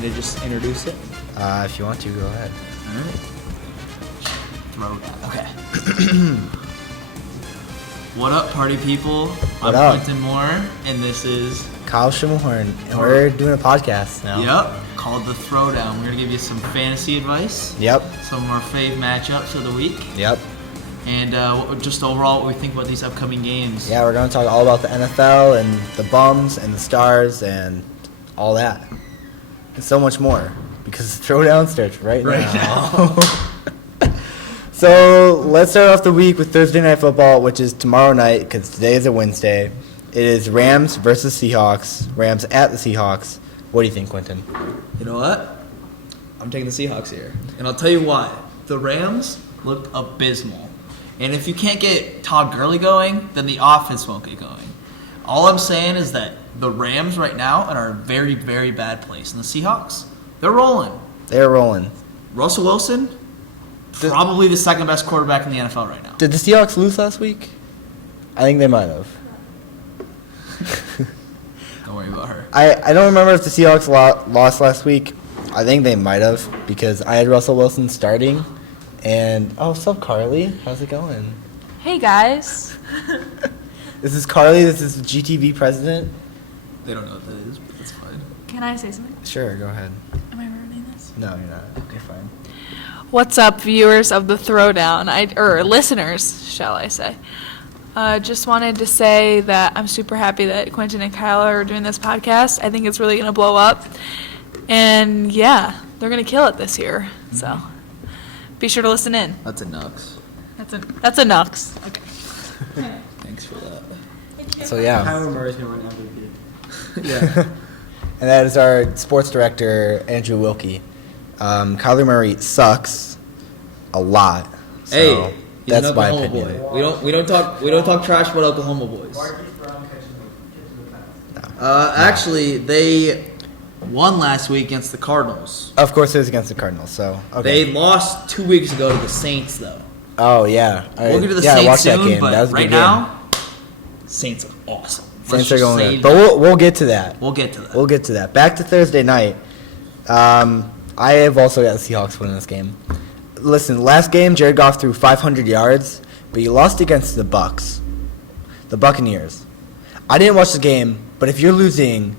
me to just introduce it? If you want to, go ahead. Throwdown. Okay. What up, party people? What up? I'm Quiten Moore, and this is Kyle Schimmelhorn, and we're doing a podcast now. Yep, called the Throwdown. We're gonna give you some fantasy advice. Yep. Some of our fave matchups of the week. Yep. And just overall what we think about these upcoming games. Yeah, we're going to talk all about the NFL and the bums and the stars and all that. And so much more. Because the Throwdown starts right now. So let's start off the week with Thursday Night Football, which is tomorrow night because today is a Wednesday. It is Rams versus Seahawks. Rams at the Seahawks. What do you think, Quentin? You know what? I'm taking the Seahawks here. And I'll tell you why. The Rams look abysmal. And if you can't get Todd Gurley going, then the offense won't get going. All I'm saying is that the Rams right now are in a very, very bad place. And the Seahawks, they're rolling. They're rolling. Russell Wilson, probably the second best quarterback in the NFL right now. Did the Seahawks lose last week? I think they might have. Don't worry about her. I don't remember if the Seahawks lost last week. I think they might have because I had Russell Wilson starting. And, what's up, Carly? How's it going? Hey, guys. This is Carly. This is the GTV president. They don't know what that is, but that's fine. Can I say something? Sure, go ahead. Am I ruining this? No, you're not. You're fine. What's up, viewers of the Throwdown, or listeners, shall I say. Just wanted to say that I'm super happy that Quentin and Kyle are doing this podcast. I think it's really going to blow up. And, yeah, they're going to kill it this year. So be sure to listen in. That's a nux. That's a nux. Okay. Thanks for that. So, yeah. Kyler Murray's going to win MVP. Yeah. And that is our sports director, Andrew Wilkie. Kyler Murray sucks a lot. So Hey, he's that's an my Oklahoma opinion. boy. We don't talk trash about Oklahoma boys. Actually, they won last week against the Cardinals. Of course, it was against the Cardinals. So okay. They lost 2 weeks ago to the Saints, though. Oh yeah. We'll get to the I Saints watched that soon, game. but That was a right good now, Saints are awesome. game. Let's Saints are just going say in. But we'll get to that. We'll get to that. We'll get to that. Back to Thursday night. I have also got the Seahawks winning this game. Listen, last game Jared Goff threw 500 yards, but you lost against the Bucks, the Buccaneers. I didn't watch the game, but if you're losing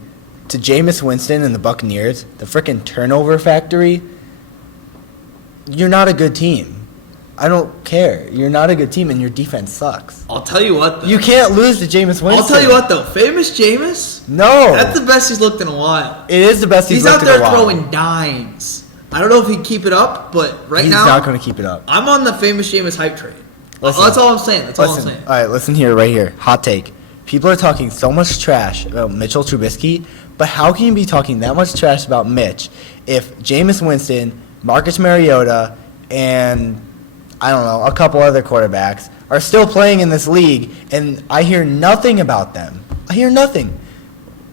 to Jameis Winston and the Buccaneers, the frickin' turnover factory, you're not a good team. I don't care. You're not a good team, and your defense sucks. I'll tell you what, though. You can't lose to Jameis Winston. I'll tell you what, though. Famous Jameis? No. That's the best he's looked in a while. It is the best he's He's out looked in a there while. throwing dimes. I don't know if he can keep it up, but right He's now, not going to keep it up. I'm on the Famous Jameis hype train. Listen. That's all I'm saying. That's all I'm Listen, saying. all right, listen here, right here. Hot take. People are talking so much trash about Mitchell Trubisky, but how can you be talking that much trash about Mitch if Jameis Winston, Marcus Mariota, and, I don't know, a couple other quarterbacks are still playing in this league, and I hear nothing about them? I hear nothing.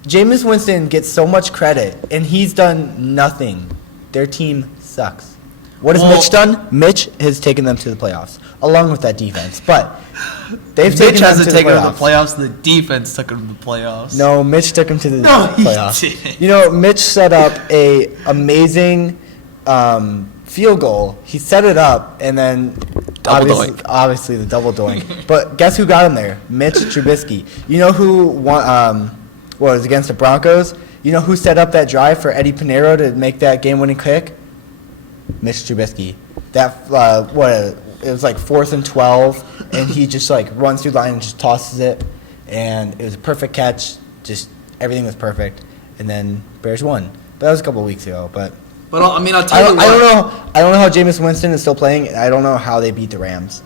Jameis Winston gets so much credit, and he's done nothing. Their team sucks. What has Mitch done? Mitch has taken them to the playoffs, along with that defense. But they've taken Mitch them hasn't to taken the him to the playoffs. playoffs. The defense took him to the playoffs. No, Mitch took him to the he playoffs. didn't. You know, Mitch set up a amazing field goal. He set it up, and then obviously the double doink. But guess who got him there? Mitch Trubisky. You know who won? What was against the Broncos? You know who set up that drive for Eddie Pinheiro to make that game-winning kick? Mitch Trubisky. That it was like 4th and 12, and he just like runs through the line and just tosses it, and it was a perfect catch. Just everything was perfect, and then Bears won. But that was a couple of weeks ago. But I mean, I'll tell you what. I don't know how Jameis Winston is still playing. I don't know how they beat the Rams.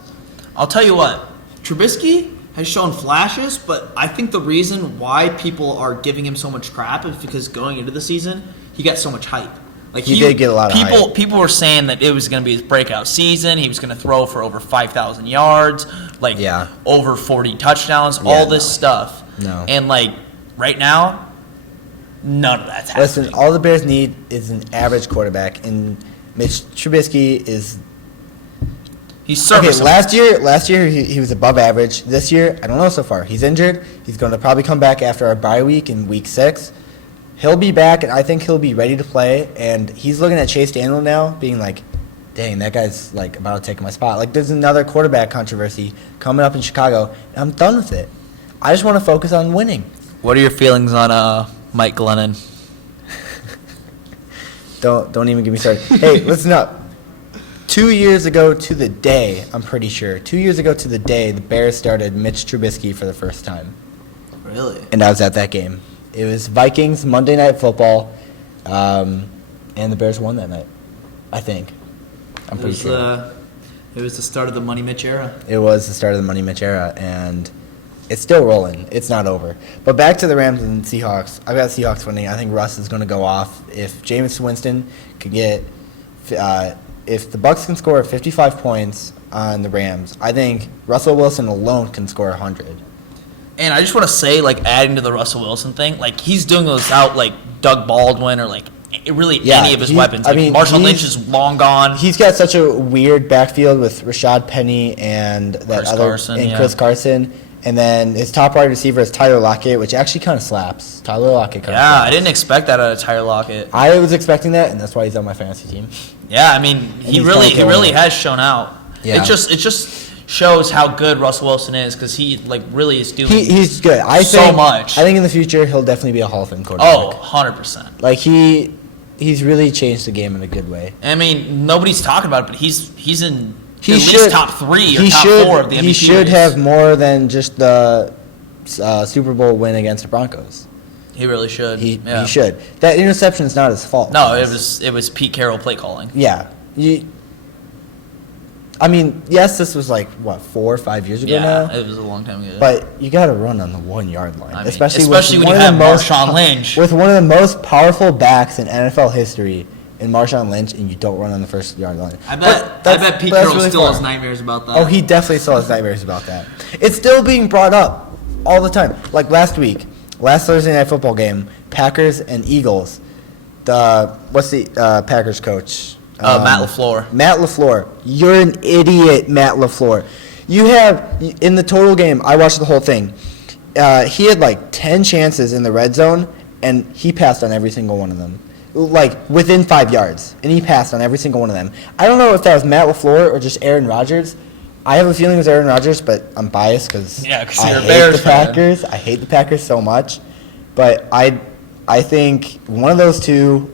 I'll tell you what. Trubisky has shown flashes, but I think the reason why people are giving him so much crap is because going into the season, he got so much hype. Like he did get a lot of hype. People were saying that it was going to be his breakout season. He was going to throw for over 5,000 yards, over 40 touchdowns, all this stuff. No. And right now, none of that's happening. Listen, all the Bears need is an average quarterback, and Mitch Trubisky is. He's serviceable. Okay, last year he was above average. This year, I don't know so far. He's injured. He's going to probably come back after our bye week in week 6. he'll be back, and I think he'll be ready to play. And he's looking at Chase Daniel now, being like, dang, that guy's like about to take my spot. Like, there's another quarterback controversy coming up in Chicago, and I'm done with it. I just want to focus on winning. What are your feelings on Mike Glennon? Don't even get me started. Hey, listen up. 2 years ago to the day, I'm pretty sure. 2 years ago to the day, the Bears started Mitch Trubisky for the first time. Really? And I was at that game. It was Vikings Monday Night Football, and the Bears won that night, I think. I'm pretty sure. It was the start of the Money Mitch era. It was the start of the Money Mitch era, and it's still rolling. It's not over. But back to the Rams and Seahawks. I've got Seahawks winning. I think Russ is going to go off. If Jameis Winston could get if the Bucs can score 55 points on the Rams, I think Russell Wilson alone can score 100. And I just want to say, like, adding to the Russell Wilson thing, like, he's doing those out like Doug Baldwin or like any of his weapons. Like, Marshawn Lynch is long gone. He's got such a weird backfield with Rashad Penny and Chris Carson. And then his top wide receiver is Tyler Lockett, which actually kind of slaps. Tyler Lockett kind of slaps. I didn't expect that out of Tyler Lockett. I was expecting that, and that's why he's on my fantasy team. Yeah, I mean, he really has shown out. Yeah. It just shows how good Russell Wilson is because he really is doing he's good. so much. I think in the future he'll definitely be a Hall of Fame quarterback. Oh, 100%. Like he's really changed the game in a good way. I mean, nobody's talking about it, but he's in at least top 3 or top 4 of the MVP He should race. have more than just the Super Bowl win against the Broncos. He really should. He should. That interception's not his fault. No, it was Pete Carroll play calling. Yeah. I mean, yes, this was 4 or 5 years ago now. Yeah, it was a long time ago. But you got to run on the 1 yard line, I mean, especially when you have Marshawn Lynch with one of the most powerful backs in NFL history in Marshawn Lynch, and you don't run on the 1 yard line. I bet Pete Carroll still has nightmares about that. Oh, he definitely still has nightmares about that. It's still being brought up all the time. Like last Thursday Night Football game, Packers and Eagles. What's the Packers coach? Matt LaFleur. Matt LaFleur. You're an idiot, Matt LaFleur. You have, in the total game, I watched the whole thing. He had 10 chances in the red zone, and he passed on every single one of them. Within 5 yards, and he passed on every single one of them. I don't know if that was Matt LaFleur or just Aaron Rodgers. I have a feeling it was Aaron Rodgers, but I'm biased because you're a hate Bears the Packers. I hate the Packers so much. But I think one of those two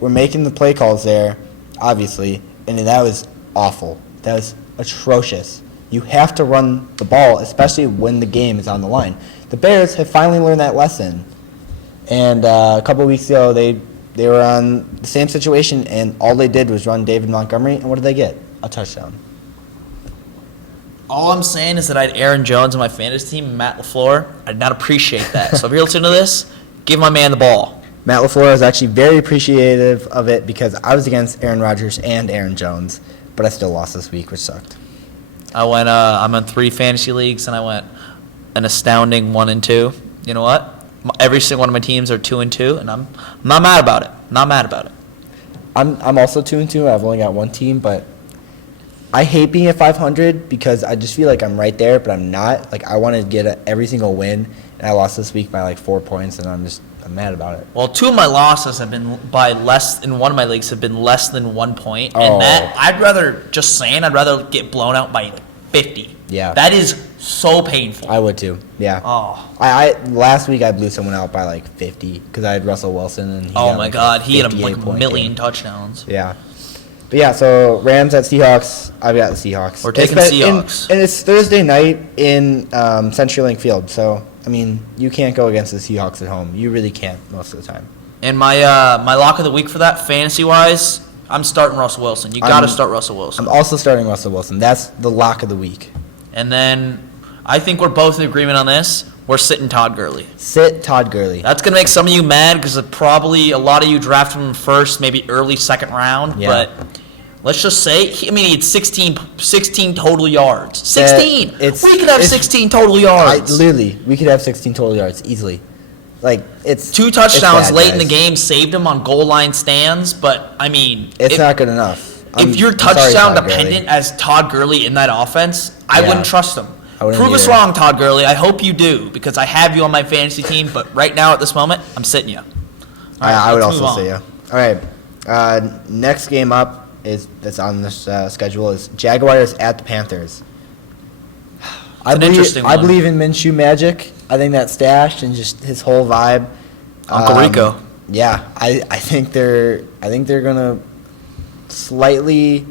were making the play calls there, obviously, and that was awful. That was atrocious. You have to run the ball, especially when the game is on the line. The Bears have finally learned that lesson. And a couple of weeks ago, they were on the same situation, and all they did was run David Montgomery, and what did they get? A touchdown. All I'm saying is that I had Aaron Jones on my fantasy team, Matt LaFleur. I did not appreciate that. So if you're listening to this, give my man the ball. Matt LaFleur is actually very appreciative of it because I was against Aaron Rodgers and Aaron Jones, but I still lost this week, which sucked. I'm in 3 fantasy leagues, and I went an astounding 1-2. You know what? Every single one of my teams are 2-2, and I'm not mad about it. Not mad about it. I'm also 2-2. I've only got one team, but I hate being at 500 because I just feel like I'm right there, but I'm not. I want to get every single win, and I lost this week by 4 points, and I'm mad about it. Well, 2 of my losses have been in one of my leagues have been less than 1 point, and that I'd rather get blown out by 50. Yeah. That is so painful. I would too. Yeah. Oh. I last week I blew someone out by 50 because I had Russell Wilson and he he had a million game. Touchdowns. Yeah. But yeah, so Rams at Seahawks. I've got the Seahawks. We're taking Seahawks. And it's Thursday night in CenturyLink Field, so I mean you can't go against the Seahawks at home. You really can't most of the time. And my lock of the week for that, fantasy wise, I'm starting Russell Wilson. You got to start Russell Wilson. I'm also starting Russell Wilson. That's the lock of the week. And then I think we're both in agreement on this. We're sitting Todd Gurley. Sit Todd Gurley. That's going to make some of you mad because probably a lot of you drafted him first, maybe early second round. Yeah. But let's just say, he had 16 total yards. 16! We could have 16 total yards. We could have 16 total yards easily. It's 2 touchdowns bad, late in the game saved him on goal line stands, but, it's not good enough. If you're touchdown dependent as Todd Gurley in that offense, I wouldn't trust him. Prove us wrong, Todd Gurley. I hope you do, because I have you on my fantasy team, but right now at this moment, I'm sitting you. I would let's also move say on. yeah. All right. Next game up that's on this schedule is Jaguars at the Panthers. an interesting I one. believe in Minshew magic. I think that stash and just his whole vibe. Uncle Rico. Yeah, I think they're gonna slightly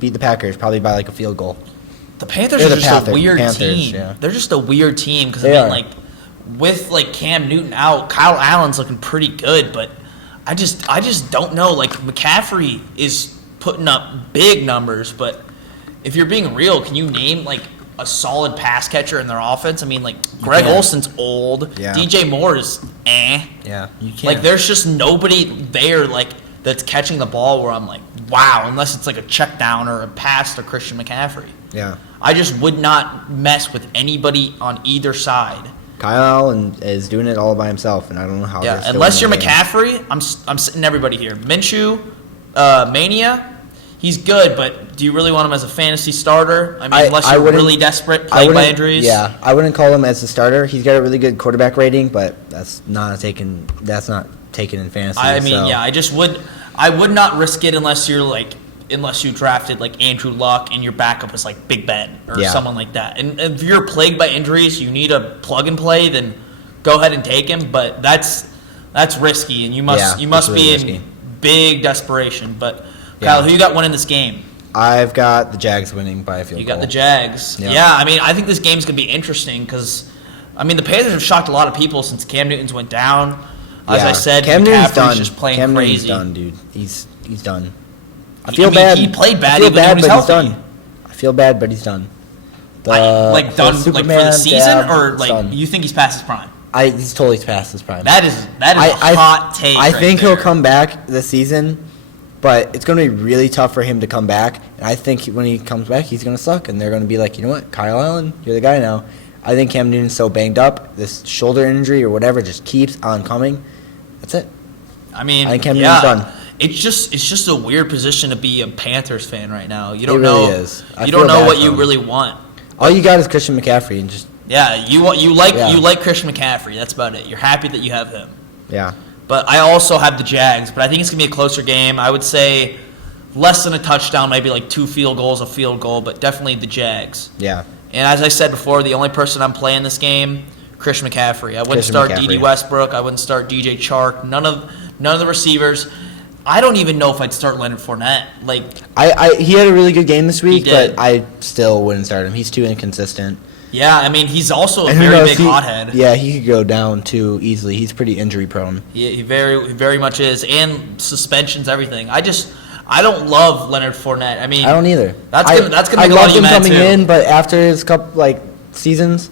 beat the Packers, probably by like a field goal. The Panthers They're are the just a weird Panthers, team. yeah. They're just a weird team because They are. like with like Cam Newton out, Kyle Allen's looking pretty good, but I just don't know. Like McCaffrey is putting up big numbers, but if you're being real, can you name like a solid pass catcher in their offense? I mean, like Greg can't. Olson's old. Yeah. DJ Moore is Yeah, you can't. Like there's just nobody there like that's catching the ball where I'm like, wow, unless it's like a check down or a pass to Christian McCaffrey. yeah. I just would not mess with anybody on either side. Kyle Allen is doing it all by himself, and I don't know how. Yeah, they're still unless you're winning games. McCaffrey, I'm sitting everybody here. Minshew, Mania, he's good, but do you really want him as a fantasy starter? I mean, unless you're wouldn't- really desperate, I plagued by wouldn't- injuries. Yeah, I wouldn't call him as a starter. He's got a really good quarterback rating, but that's not taken in fantasy. I mean, so. yeah, I would not risk it unless you drafted like Andrew Luck and your backup was like Big Ben or Yeah. someone like that. And if you're plagued by injuries, you need a plug and play, then go ahead and take him. But that's risky, and you must it's really be risky. in big desperation. But Yeah. Kyle, who you got winning this game? I've got the Jags winning by a field You goal. got the Jags. Yeah. Yeah, I mean, I think this game's gonna be interesting because, I mean, the Panthers have shocked a lot of people since Cam Newton's went down. As Yeah. I said, Cam Newton's McCaffrey's done. just playing Cam Newton's crazy. done, dude. He's done. I I feel mean, bad. he played I bad feel even when he bad, was but he's healthy. done. I feel bad, but he's done. Like the done like for Superman the season, dab, or it's like done. you think he's past his prime? He's totally past his prime. That is a hot take. I right think there. he'll come back this season, but it's going to be really tough for him to come back. And I think when he comes back, he's going to suck, and they're going to be like, you know what, Kyle Allen, you're the guy now. I think Cam Newton's so banged up, this shoulder injury or whatever just keeps on coming. That's it. I mean, I think Cam yeah, Newton's done. It's just a weird position to be a Panthers fan right now. You don't It really know. is. I You feel don't know bad what for you him. really want. All you got is Christian McCaffrey, and just Yeah, you Yeah. like Christian McCaffrey. That's about it. You're happy that you have him. yeah. But I also have the Jags, but I think it's going to be a closer game. I would say less than a touchdown, maybe like 2 field goals, a field goal, but definitely the Jags. Yeah. And as I said before, the only person I'm playing this game, Christian McCaffrey. I wouldn't Christian start McCaffrey. D.D. Westbrook. I wouldn't start DJ Chark. None of the receivers. I don't even know if I'd start Leonard Fournette. Like, He had a really good game this week, did. but I still wouldn't start him. He's too inconsistent. yeah, I mean, he's also a And who very knows, big he- hothead. Yeah, he could go down too easily. He's pretty injury prone. He very much is, and suspensions, everything. I don't love Leonard Fournette. I mean, I don't either. That's gonna I make a lot loved of you him mad coming too. in, but after his couple seasons,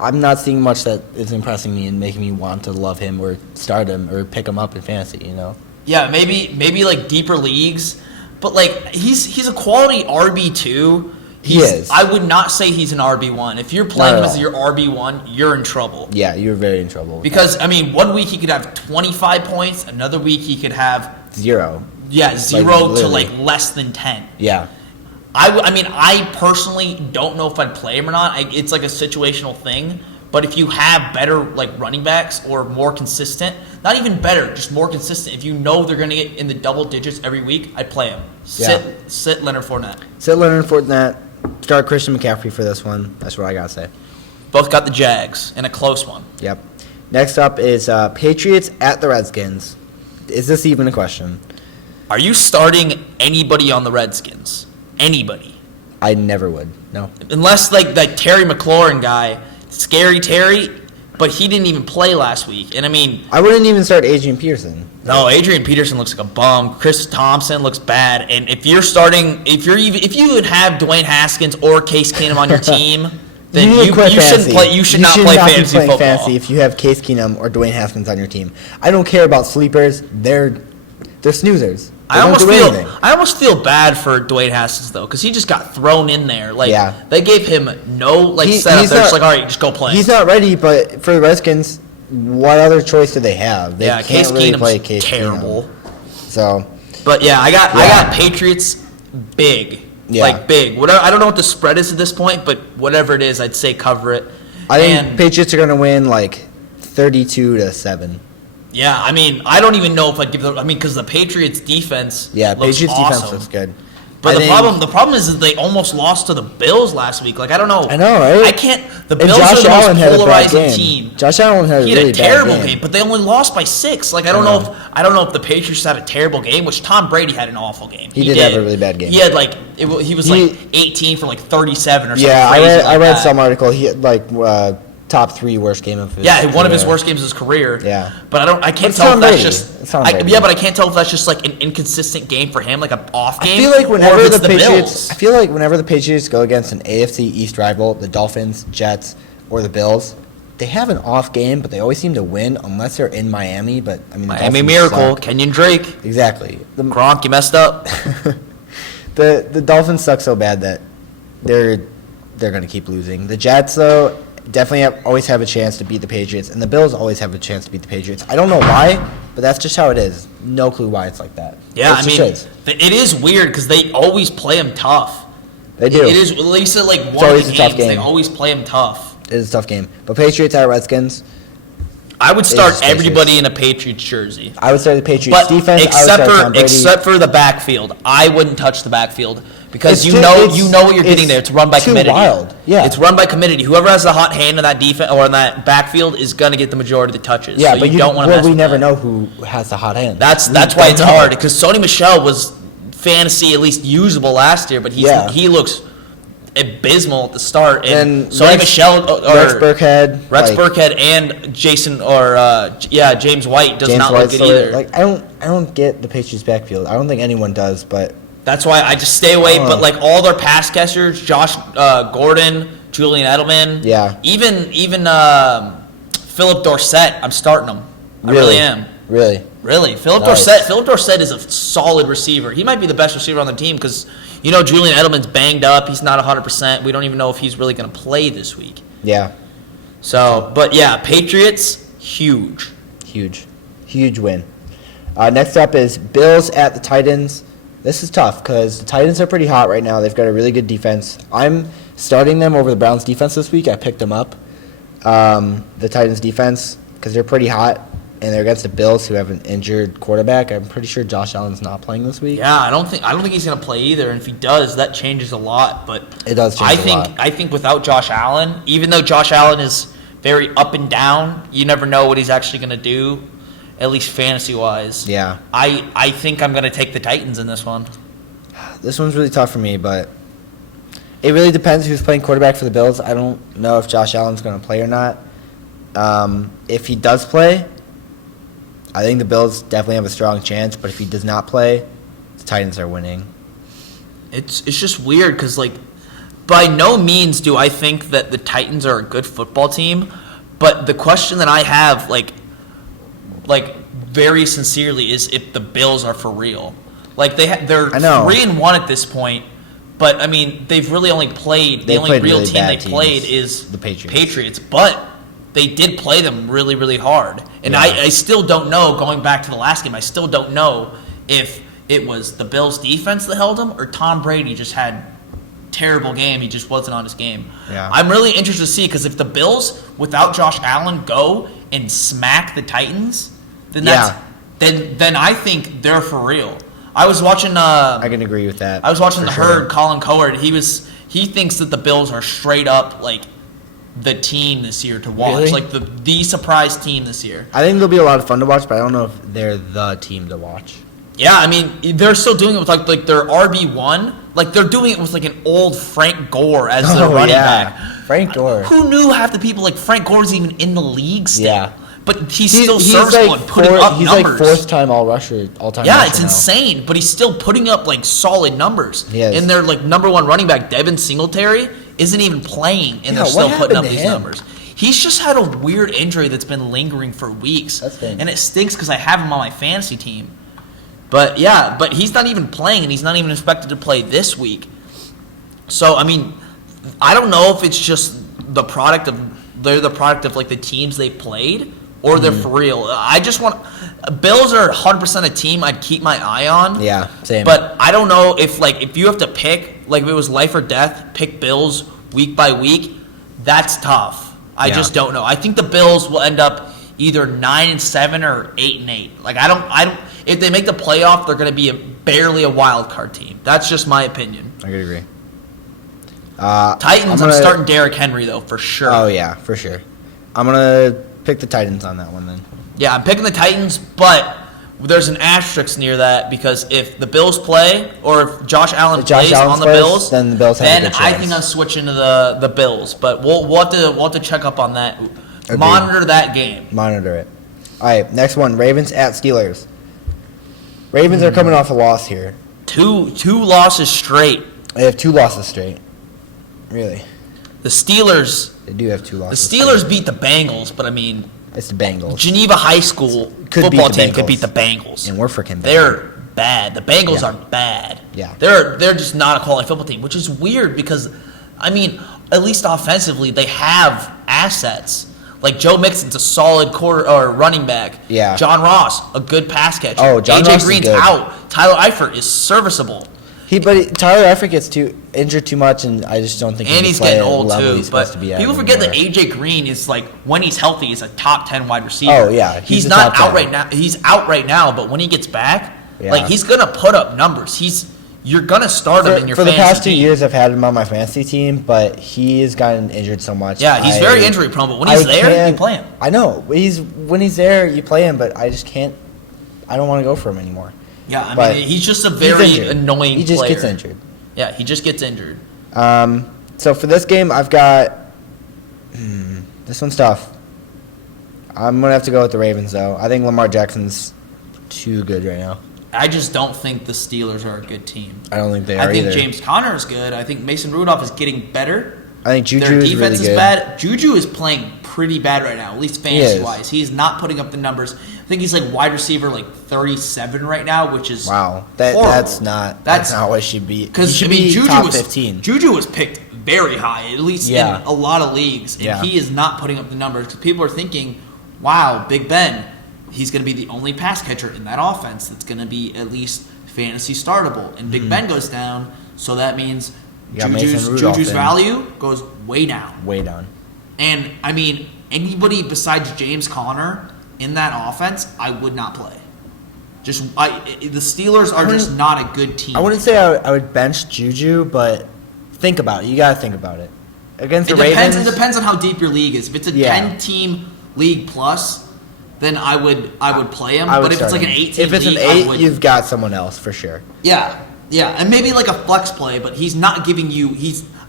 I'm not seeing much that is impressing me and making me want to love him or start him or pick him up in fantasy. You know. Yeah, maybe like deeper leagues, but like he's a quality RB2. He is. I would not say he's an RB1. If you're playing Not him at as all. your RB1, you're in trouble. Yeah, you're very in trouble. with Because I mean, one week he could have 25 points, another week he could have that. 0. 0 to literally. like less than 10. Yeah. I mean, I personally don't know if I'd play him or not. It's like a situational thing. But if you have better like running backs or more consistent, not even better, just more consistent. If you know they're going to get in the double digits every week, I'd play him. Sit Leonard Fournette. Sit Leonard Fournette. Start Christian McCaffrey for this one. That's what I gotta say. Both got the Jags in a close one. Yep. Next up is Patriots at the Redskins. Is this even a question? Are you starting anybody on the Redskins? Anybody? I never would. No. Unless like that Terry McLaurin guy, Scary Terry, but he didn't even play last week. And I mean, I wouldn't even start Adrian Peterson. no, Adrian Peterson looks like a bum. Chris Thompson looks bad. And if you would have Dwayne Haskins or Case Keenum on your team, then need to quit you shouldn't fantasy. play. You should not be play fantasy playing football. fantasy if you have Case Keenum or Dwayne Haskins on your team. I don't care about sleepers. They're snoozers. They I don't do anything. almost feel bad for Dwayne Haskins though, because he just got thrown in there. Like Yeah. they gave him no He- setup. he's They're just not- like, all right, just go play. He's not ready, but for the Redskins, what other choice do they have? They can't Case really Keenum's play Case terrible. Keenum. So, But yeah, I got Patriots big. Yeah. Like big. Whatever, I don't know what the spread is at this point, but whatever it is, I'd say cover it. I think And- Patriots are going to win like 32-7. Yeah, I mean, I don't even know if I'd give them. I mean, because the Patriots defense. Yeah, looks Patriots awesome. defense looks good. But the problem is that they almost lost to the Bills last week. Like, I don't know. I know, right? I can't. The And Bills Josh are the Allen most had a bad polarizing game. team. Josh Allen had a He had really a terrible bad game, but they only lost by 6. Like, I don't know if the Patriots had a terrible game, which Tom Brady had an awful game. He did have a really bad game. He had like he was like 18 for like 37 or something. Yeah, crazy I read that. some article. He had like top 3 worst game of his. One of his career. worst games of his career. Yeah. But I can't It's tell Tom if that's Brady. just. It's Tom Brady. Yeah, but I can't tell if that's just like an inconsistent game for him, like an off game. I feel like or whenever if it's the Patriots, Bills. I feel like whenever the Patriots go against an AFC East rival, the Dolphins, Jets, or the Bills, they have an off game, but they always seem to win unless they're in Miami. But I mean, the Miami Dolphins Miracle, suck. Kenyon Drake, Exactly. Gronk, you messed up. The Dolphins suck so bad that they're going to keep losing. The Jets, though, definitely always have a chance to beat the Patriots, and the Bills always have a chance to beat the Patriots. I don't know why, but that's just how it is. No clue why it's like that. Yeah, It I just mean, is. it is weird because they always play them tough. They do. It is at least at like one of always the a tough games. They game. always play them tough. It is a tough game. But Patriots at Redskins, I would start just everybody in a Patriots jersey. I would start the Patriots But defense. I would start Tom Brady. except for the backfield, I wouldn't touch the backfield because It's you too- know it's- what you're getting it's there. It's run by too committee. wild. Yeah. It's run by committee. Whoever has the hot hand in that defense or in that backfield is gonna get the majority of the touches. Yeah, so but you don't want to. we never know who has the hot hand. That's We why don't it's know. hard because Sony Michel was fantasy at least usable last year, but he looks abysmal at the start. And Sony Michel Rex Burkhead, and Jason James White does James not White's look good either. Like I don't get the Patriots backfield. I don't think anyone does, but That's why I just stay away. I don't But know. like all their pass catchers, Josh Gordon, Julian Edelman, Yeah. even Philip Dorsett, I'm starting him. I really am. Really. Philip Nice. Dorsett. Philip Dorsett is a solid receiver. He might be the best receiver on the team because Julian Edelman's banged up. He's not 100%. We don't even know if he's really going to play this week. Yeah. So, but yeah, Patriots huge. Huge win. Next up is Bills at the Titans. This is tough because the Titans are pretty hot right now. They've got a really good defense. I'm starting them over the Browns defense this week. I picked them up, the Titans defense, because they're pretty hot, and they're against the Bills who have an injured quarterback. I'm pretty sure Josh Allen's not playing this week. Yeah, I don't think he's going to play either. And if he does, that changes a lot. But It does change a lot. I think without Josh Allen, even though Josh Allen is very up and down, you never know what he's actually going to do. At least fantasy-wise. Yeah. I think I'm going to take the Titans in this one. This one's really tough for me, but it really depends who's playing quarterback for the Bills. I don't know if Josh Allen's going to play or not. If he does play, I think the Bills definitely have a strong chance, but if he does not play, the Titans are winning. It's just weird because, like, by no means do I think that the Titans are a good football team, but the question that I have, like very sincerely, is if the Bills are for real. Like they're I know. 3-1 at this point, but I mean they've really only played the only real really team bad they teams. played is The Patriots. but they did play them really, really hard. And Yeah. I still don't know, going back to the last game, I still don't know if it was the Bills defense that held them or Tom Brady just had terrible game. He just wasn't on his game. Yeah. I'm really interested to see because if the Bills, without Josh Allen, go and smack the Titans, then then I think they're for real. I was watching. I can agree with that. I was watching for the sure. Herd, Colin Cowherd. He thinks that the Bills are straight up like the team this year to watch, Really? like the surprise team this year. I think they'll be a lot of fun to watch, but I don't know if they're the team to watch. Yeah, I mean they're still doing it with like their RB1. Like they're doing it with like an old Frank Gore as their running back. Frank Gore. Who knew half the people like Frank Gore's even in the league still? Yeah. But he's still serviceable and putting up he's numbers. like fourth-time all-time Yeah, rusher it's now. insane, but he's still putting up like solid numbers. He is. And their like number one running back, Devin Singletary, isn't even playing, and they're Yeah, still what putting up happened to these him? numbers. He's just had a weird injury that's been lingering for weeks. That stinks. And it stinks because I have him on my fantasy team. But yeah, but he's not even playing, and he's not even expected to play this week. So I mean, I don't know if it's just the product of like the teams they played, or they're for real. I just want Bills are 100% a team I'd keep my eye on. Yeah, same. But I don't know if you have to pick, like if it was life or death, pick Bills week by week. That's tough. I Yeah. just don't know. I think the Bills will end up either 9-7 or 8-8. Like I don't. If they make the playoff, they're going to be barely a wild card team. That's just my opinion. I could agree. Titans, I'm starting Derrick Henry though for sure. Oh yeah, for sure. I'm gonna pick the Titans on that one then. Yeah, I'm picking the Titans, but there's an asterisk near that because if the Bills play or if Josh Allen plays on the Bills, then the Bills have a good I chance. think I'm switching to the Bills. But we'll have to check up on that. Agreed. Monitor that game. Monitor it. All right, next one: Ravens at Steelers. Ravens are coming off a loss here. Two losses straight. They have 2 losses straight. Really? The Steelers. They do have 2 losses. The Steelers beat the Bengals, but I mean, it's the Bengals. Geneva High School Could football beat the team could Bengals. beat the Bengals. And we're freaking bad. They're bad. The Bengals Yeah. are bad. Yeah. They're just not a quality football team, which is weird because, I mean, at least offensively, they have assets. Like Joe Mixon's a solid running back. Yeah. John Ross, a good pass catcher. Oh, John Ross is Green's good. out. Tyler Eifert is serviceable. Tyler Eifert gets injured too much, and I just don't think And he he's can play getting at the old level too. he's supposed But to be at people forget that anymore. AJ Green is like when he's healthy, is a top 10 wide receiver. Oh, yeah, he's he's a not top out 10. right now. He's out right now, but when he gets back, Yeah. like he's gonna put up numbers. You're gonna start him in your For the fantasy past 2 team. years, I've had him on my fantasy team, but he has gotten injured so much. Yeah, he's very injury prone, but when he's there, you play him. I know when he's there, you play him, but I just can't. I don't want to go for him anymore. Yeah, I But mean he's just a He's very injured. annoying He just player. gets injured. Yeah, he just gets injured. So for this game, I've got. This one's tough. I'm gonna have to go with the Ravens, though. I think Lamar Jackson's too good right now. I just don't think the Steelers are a good team. I don't think they are I think either. James Conner is good. I think Mason Rudolph is getting better. I think Juju Their is defense really is good. bad. Juju is playing pretty bad right now, at least fantasy is. wise. He's not putting up the numbers. I think he's like wide receiver like 37 right now, which is Wow, horrible. that's not what it should be. He Because should I mean, be Juju top was 15. Juju was picked very high, at least Yeah. in a lot of leagues, and Yeah. he is not putting up the numbers because people are thinking, "Wow, Big Ben, he's going to be the only pass catcher in that offense that's going to be at least fantasy startable." And Big Ben goes down, so that means You got Mason Rudolph Juju's in. value goes way down. Way down. And I mean, anybody besides James Conner in that offense, I would not play. The Steelers are just not a good team. I wouldn't say I would bench Juju, but think about it. You gotta think about it. Against the Ravens, It depends on how deep your league is. If it's a Yeah. 10-team league plus, then I would play him. I would But if it's start like an him. 8-team if it's league, an I 8, would. you've got someone else for sure. Yeah, and maybe like a flex play, but he's not giving you.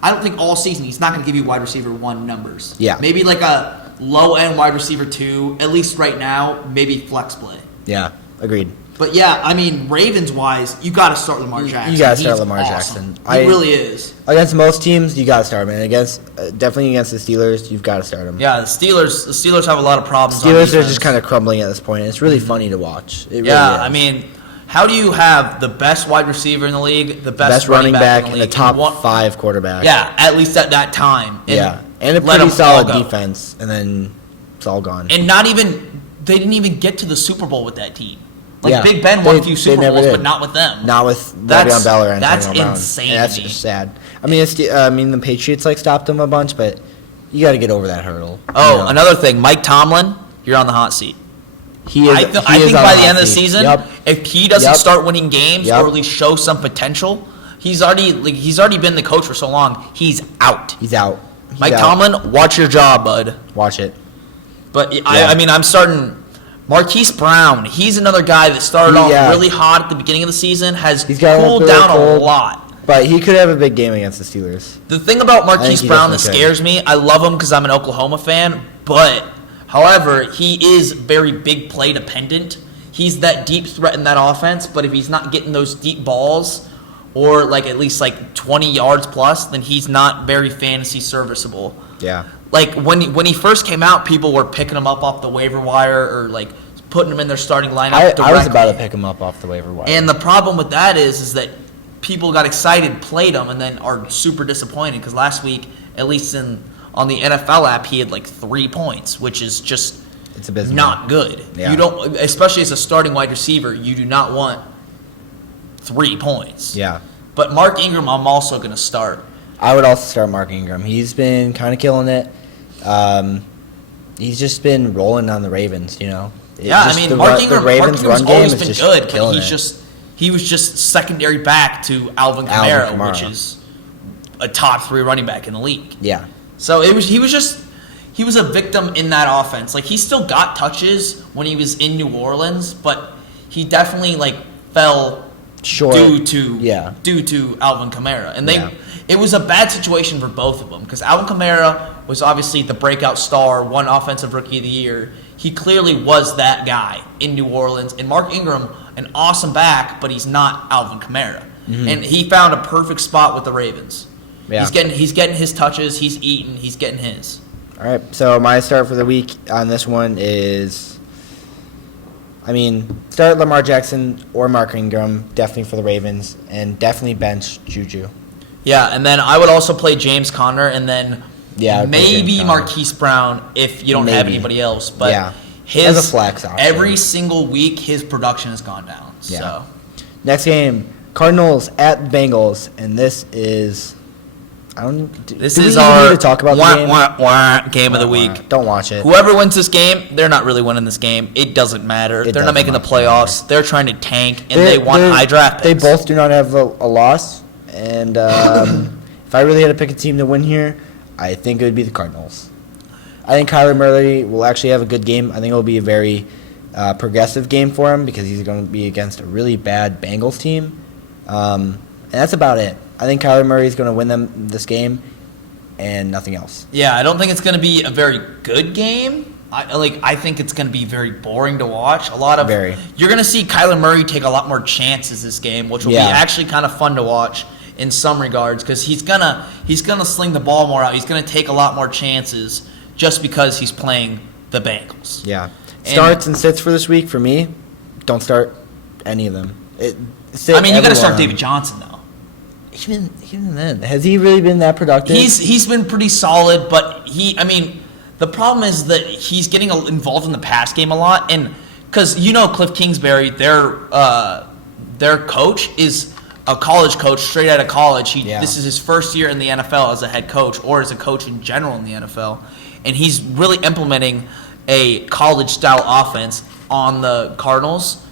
I don't think all season he's not going to give you wide receiver 1 numbers. Yeah. Maybe like a low end wide receiver 2, at least right now. Maybe flex play. Yeah, agreed. But yeah, I mean, Ravens wise, you got to start Lamar Jackson. You gotta start He's Lamar awesome. Jackson. He really is. Against most teams, you gotta start him. And definitely against the Steelers, you've got to start him. Yeah, the Steelers have a lot of problems. on Steelers are defense. just kind of crumbling at this point. It's really funny to watch. It really Yeah, is. I mean, how do you have the best wide receiver in the league, the best running back, in and the the league, top 5 quarterback. Yeah, at least at that time. Yeah, and a let pretty them all solid go. defense, and then it's all gone. And they didn't even get to the Super Bowl with that team. Like Yeah, Big Ben won a they- few they Super never Bowls, did. but not with them. Not with That's- Le'Veon Bell or Antonio that's Brown. insane And that's to me. just sad. I mean, the Patriots stopped them a bunch, but you got to get over that hurdle. Oh, you know? another thing, Mike Tomlin, you're on the hot seat. He is. I he think is on by the hot end of the seat. season, Yep. if he doesn't Yep. start winning games Yep. or at least show some potential, he's already been the coach for so long. He's out. He's out. He's Mike out. Tomlin, watch your job, bud. Watch it. But Yeah. I mean, I'm starting Marquise Brown. He's another guy that started off Yeah. really hot at the beginning of the season, has He's got cooled really down cold. a lot. But he could have a big game against the Steelers. The thing about I think Marquise he Brown that definitely scares me, I love him because I'm an Oklahoma fan, but however, he is very big play dependent. He's that deep threat in that offense, but if he's not getting those deep balls or like at least like 20 yards plus, then he's not very fantasy serviceable. Yeah. Like when he first came out, people were picking him up off the waiver wire or like putting him in their starting lineup directly. I was about to pick him up off the waiver wire. And the problem with that is that people got excited, played him, and then are super disappointed because last week, at least on the NFL app, he had like 3 points, which is just it's abysmal. not good. Yeah. You don't, especially as a starting wide receiver, you do not want 3 points. Yeah. But Mark Ingram, I'm also going to start. I would also start Mark Ingram. He's been kind of killing it. he's just been rolling on the Ravens, you know. Mark Ingram's Ravens run game always is been just good, killing but it. he was just secondary back to Alvin Kamara, which is a top 3 running back in the league. Yeah. So he was a victim in that offense. Like, he still got touches when he was in New Orleans, but he definitely fell short due to Alvin Kamara. And it was a bad situation for both of them because Alvin Kamara was obviously the breakout star, won Offensive Rookie of the Year. He clearly was that guy in New Orleans. And Mark Ingram, an awesome back, but he's not Alvin Kamara. Mm-hmm. And he found a perfect spot with the Ravens. Yeah. He's getting his touches. He's eating. He's getting his. All right. So my start for the week on this one is, start Lamar Jackson or Mark Ingram, definitely for the Ravens, and definitely bench Juju. Yeah, and then I would also play James Conner, and then maybe Marquise Brown if you don't have anybody else. But as a flex option. Every single week, his production has gone down. Yeah. So next game, Cardinals at Bengals, and this is This is our need to talk about the game of the week. Don't watch it. Whoever wins this game, they're not really winning this game. It doesn't matter. They're not making the playoffs. They're trying to tank, and they want high draft picks. They both do not have a loss, and if I really had to pick a team to win here, I think it would be the Cardinals. I think Kyler Murray will actually have a good game. I think it will be a very progressive game for him because he's going to be against a really bad Bengals team. And that's about it. I think Kyler Murray is going to win them this game and nothing else. Yeah, I don't think it's going to be a very good game. I think it's going to be very boring to watch. You're going to see Kyler Murray take a lot more chances this game, which will be actually kind of fun to watch in some regards because he's gonna sling the ball more out. He's going to take a lot more chances just because he's playing the Bengals. Yeah. Starts and sits for this week for me. Don't start any of them. You got to start David Johnson though. Even then, has he really been that productive? He's been pretty solid, but the problem is that he's getting involved in the pass game a lot, and because Cliff Kingsbury, their coach is a college coach straight out of college. This is his first year in the NFL as a head coach or as a coach in general in the NFL, and he's really implementing a college-style offense on the Cardinals.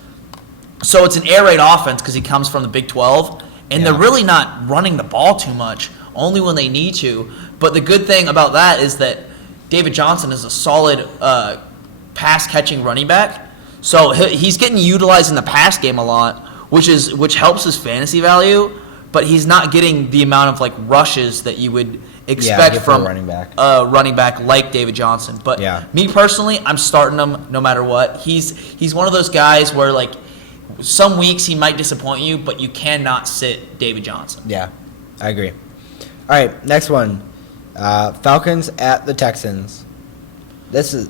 So it's an air raid offense because he comes from the Big 12. And they're really not running the ball too much, only when they need to. But the good thing about that is that David Johnson is a solid pass-catching running back. So he's getting utilized in the pass game a lot, which helps his fantasy value. But he's not getting the amount of rushes that you would expect from a running back like David Johnson. But me personally, I'm starting him no matter what. He's one of those guys where some weeks he might disappoint you, but you cannot sit David Johnson. Yeah, I agree. All right, next one. Falcons at the Texans. I'm just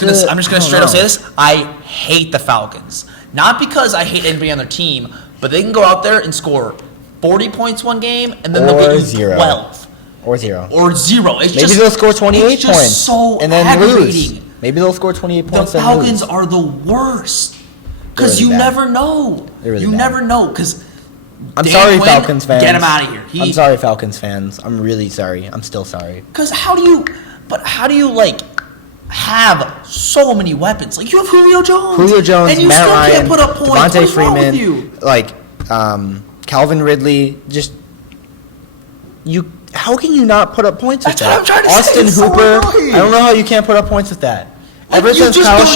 gonna straight up say this. I hate the Falcons. Not because I hate anybody on their team, but they can go out there and score 40 points one game, and then they'll get you 12. Or zero. Maybe they'll score 28 points so and then lose. Maybe they'll score 28 points and lose. The Falcons are the worst. Because you never know. Never know. Because I'm sorry, Falcons fans. Get him out of here. I'm sorry, Falcons fans. I'm really sorry. I'm still sorry. Because how do you have so many weapons? You have Julio Jones, and you Matt still Ryan, can't put up points. Devontae Freeman, Calvin Ridley. How can you not put up points with that? That's what I'm trying to Austin say. Hooper. So annoying. I don't know how you can't put up points with that. Ever since Kyle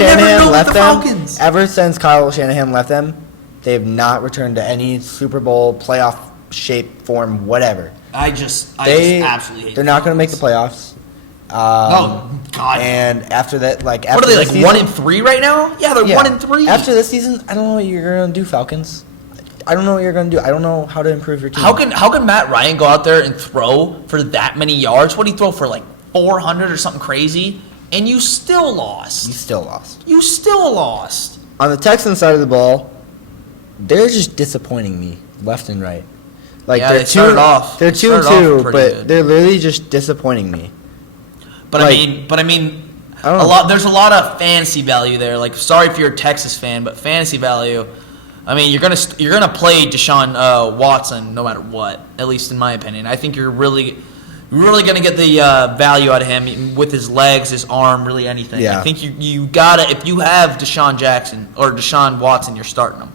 Shanahan left them, they have not returned to any Super Bowl playoff shape, form, whatever. I just absolutely hate They're not going to make the playoffs. Oh God! And after that, what are they 1-3 right now? Yeah, they're 1-3. After this season, I don't know what you're going to do, Falcons. I don't know what you're going to do. I don't know how to improve your team. How can Matt Ryan go out there and throw for that many yards? What did he throw for 400 or something crazy? And you still lost. You still lost. On the Texans side of the ball, they're just disappointing me left and right. They started off. They're 2-2, but good. They're literally just disappointing me. But there's a lot of fantasy value there. Sorry if you're a Texas fan, but fantasy value. You're gonna play Deshaun Watson no matter what. At least in my opinion, I think you're really really going to get the value out of him with his legs, his arm, really anything. Yeah. I think you got to, if you have Deshaun Jackson or Deshaun Watson, you're starting him.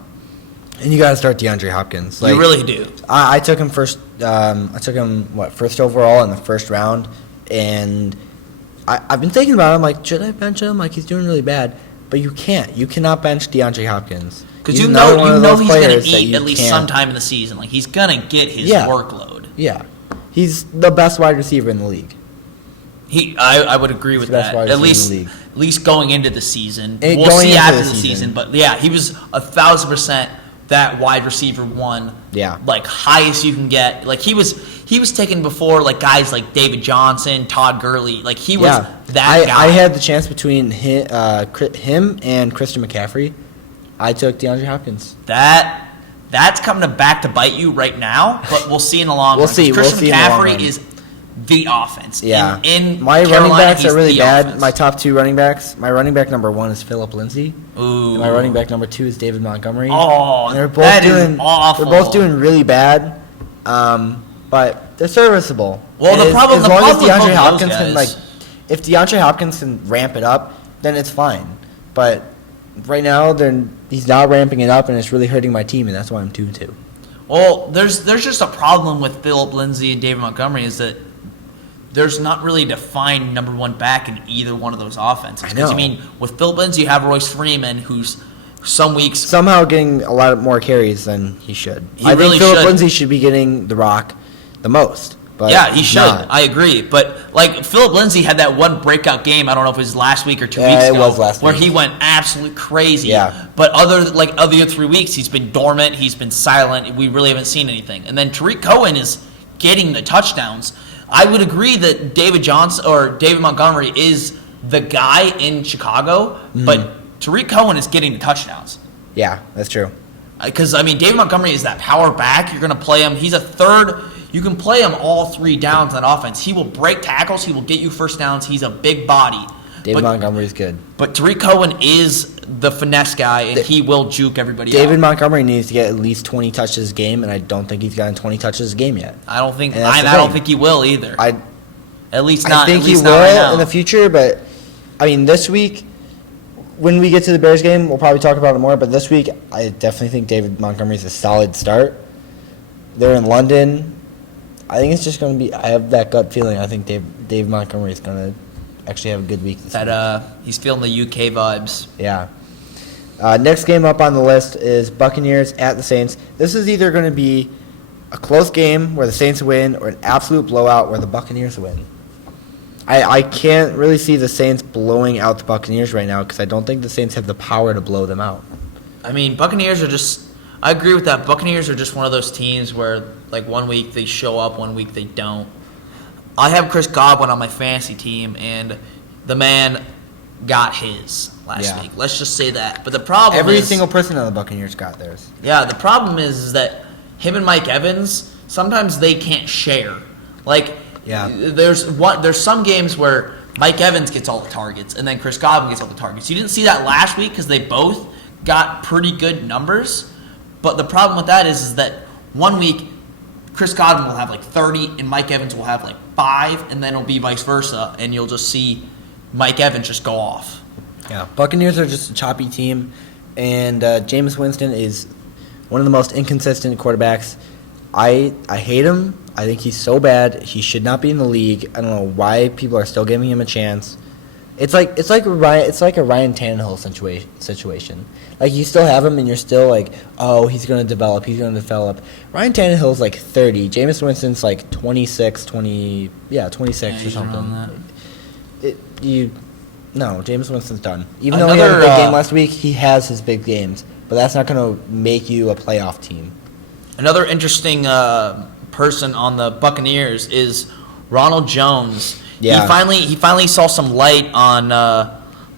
And you got to start DeAndre Hopkins. You really do. I took him first. I took him first overall in the first round, and I've been thinking about him. Like, should I bench him? Like, he's doing really bad, but you can't. You cannot bench DeAndre Hopkins Because you know he's going to eat at least sometime in the season. Like, he's going to get his workload. Yeah, he's the best wide receiver in the league. I would agree with that. At least going into the season. We'll see after the season. But yeah, he was 1,000% that wide receiver one. Yeah, like highest you can get. Like he was taken before like guys like David Johnson, Todd Gurley. Like he was that guy. I had the chance between him and Christian McCaffrey. I took DeAndre Hopkins. That's coming back to bite you right now, but we'll see in the long run. Christian McCaffrey is the offense. Yeah. In my Carolina, running backs are really bad. Offense. My top two running backs. My running back number 1 is Phillip Lindsay. Ooh. And my running back number 2 is David Montgomery. Oh, and they're awful. They're both doing really bad, but they're serviceable. Well, and the problem as long as with DeAndre both Hopkins those can if DeAndre Hopkins can ramp it up, then it's fine. But right now, he's not ramping it up, and it's really hurting my team, and that's why I'm 2-2. Well, there's just a problem with Phillip Lindsay and David Montgomery is that there's not really a defined number one back in either one of those offenses. Because, with Phillip Lindsay, you have Royce Freeman, who's some weeks somehow getting a lot more carries than he should. I really think Phillip should. Lindsay should be getting the rock the most. But yeah, he should. not. I agree. But, like, Phillip Lindsay had that one breakout game, I don't know if it was last week or 2 weeks ago, it was last where week. he went absolutely crazy. Yeah. But other 3 weeks, he's been dormant, he's been silent, we really haven't seen anything. And then Tariq Cohen is getting the touchdowns. I would agree that David Johnson or David Montgomery is the guy in Chicago, but Tariq Cohen is getting the touchdowns. Yeah, that's true. Because, David Montgomery is that power back. You're going to play him. He's a third. You can play him all 3 downs on offense. He will break tackles. He will get you first downs. He's a big body. David Montgomery's good. But Tariq Cohen is the finesse guy, and he will juke everybody David out. Montgomery needs to get at least 20 touches a game, and I don't think he's gotten 20 touches a game yet. I don't think he will either. At least not. I think at least he not will right now. in the future, but this week, when we get to the Bears game, we'll probably talk about it more. But this week, I definitely think David Montgomery's a solid start. They're in London. I think it's just going to be. I have that gut feeling. I think Dave Montgomery is going to actually have a good week this week. He's feeling the UK vibes. Yeah. Next game up on the list is Buccaneers at the Saints. This is either going to be a close game where the Saints win or an absolute blowout where the Buccaneers win. I can't really see the Saints blowing out the Buccaneers right now because I don't think the Saints have the power to blow them out. Buccaneers are just... I agree with that. Buccaneers are just one of those teams where, 1 week they show up, 1 week they don't. I have Chris Godwin on my fantasy team, and the man got his last week. Let's just say that. But the problem Every is... single person on the Buccaneers got theirs. Yeah, the problem is that him and Mike Evans, sometimes they can't share. There's some games where Mike Evans gets all the targets, and then Chris Godwin gets all the targets. You didn't see that last week because they both got pretty good numbers. But the problem with that is that 1 week, Chris Godwin will have 30, and Mike Evans will have 5, and then it'll be vice versa, and you'll just see Mike Evans just go off. Yeah, Buccaneers are just a choppy team, and Jameis Winston is one of the most inconsistent quarterbacks. I hate him. I think he's so bad. He should not be in the league. I don't know why people are still giving him a chance. It's like a Ryan Tannehill situation. You still have him, and you're still he's going to develop. He's going to develop. Ryan Tannehill's 30. Jameis Winston's 26 or something. No, Jameis Winston's done. Even though he had a big game last week, he has his big games. But that's not going to make you a playoff team. Another interesting person on the Buccaneers is Ronald Jones. Yeah. He finally saw some light on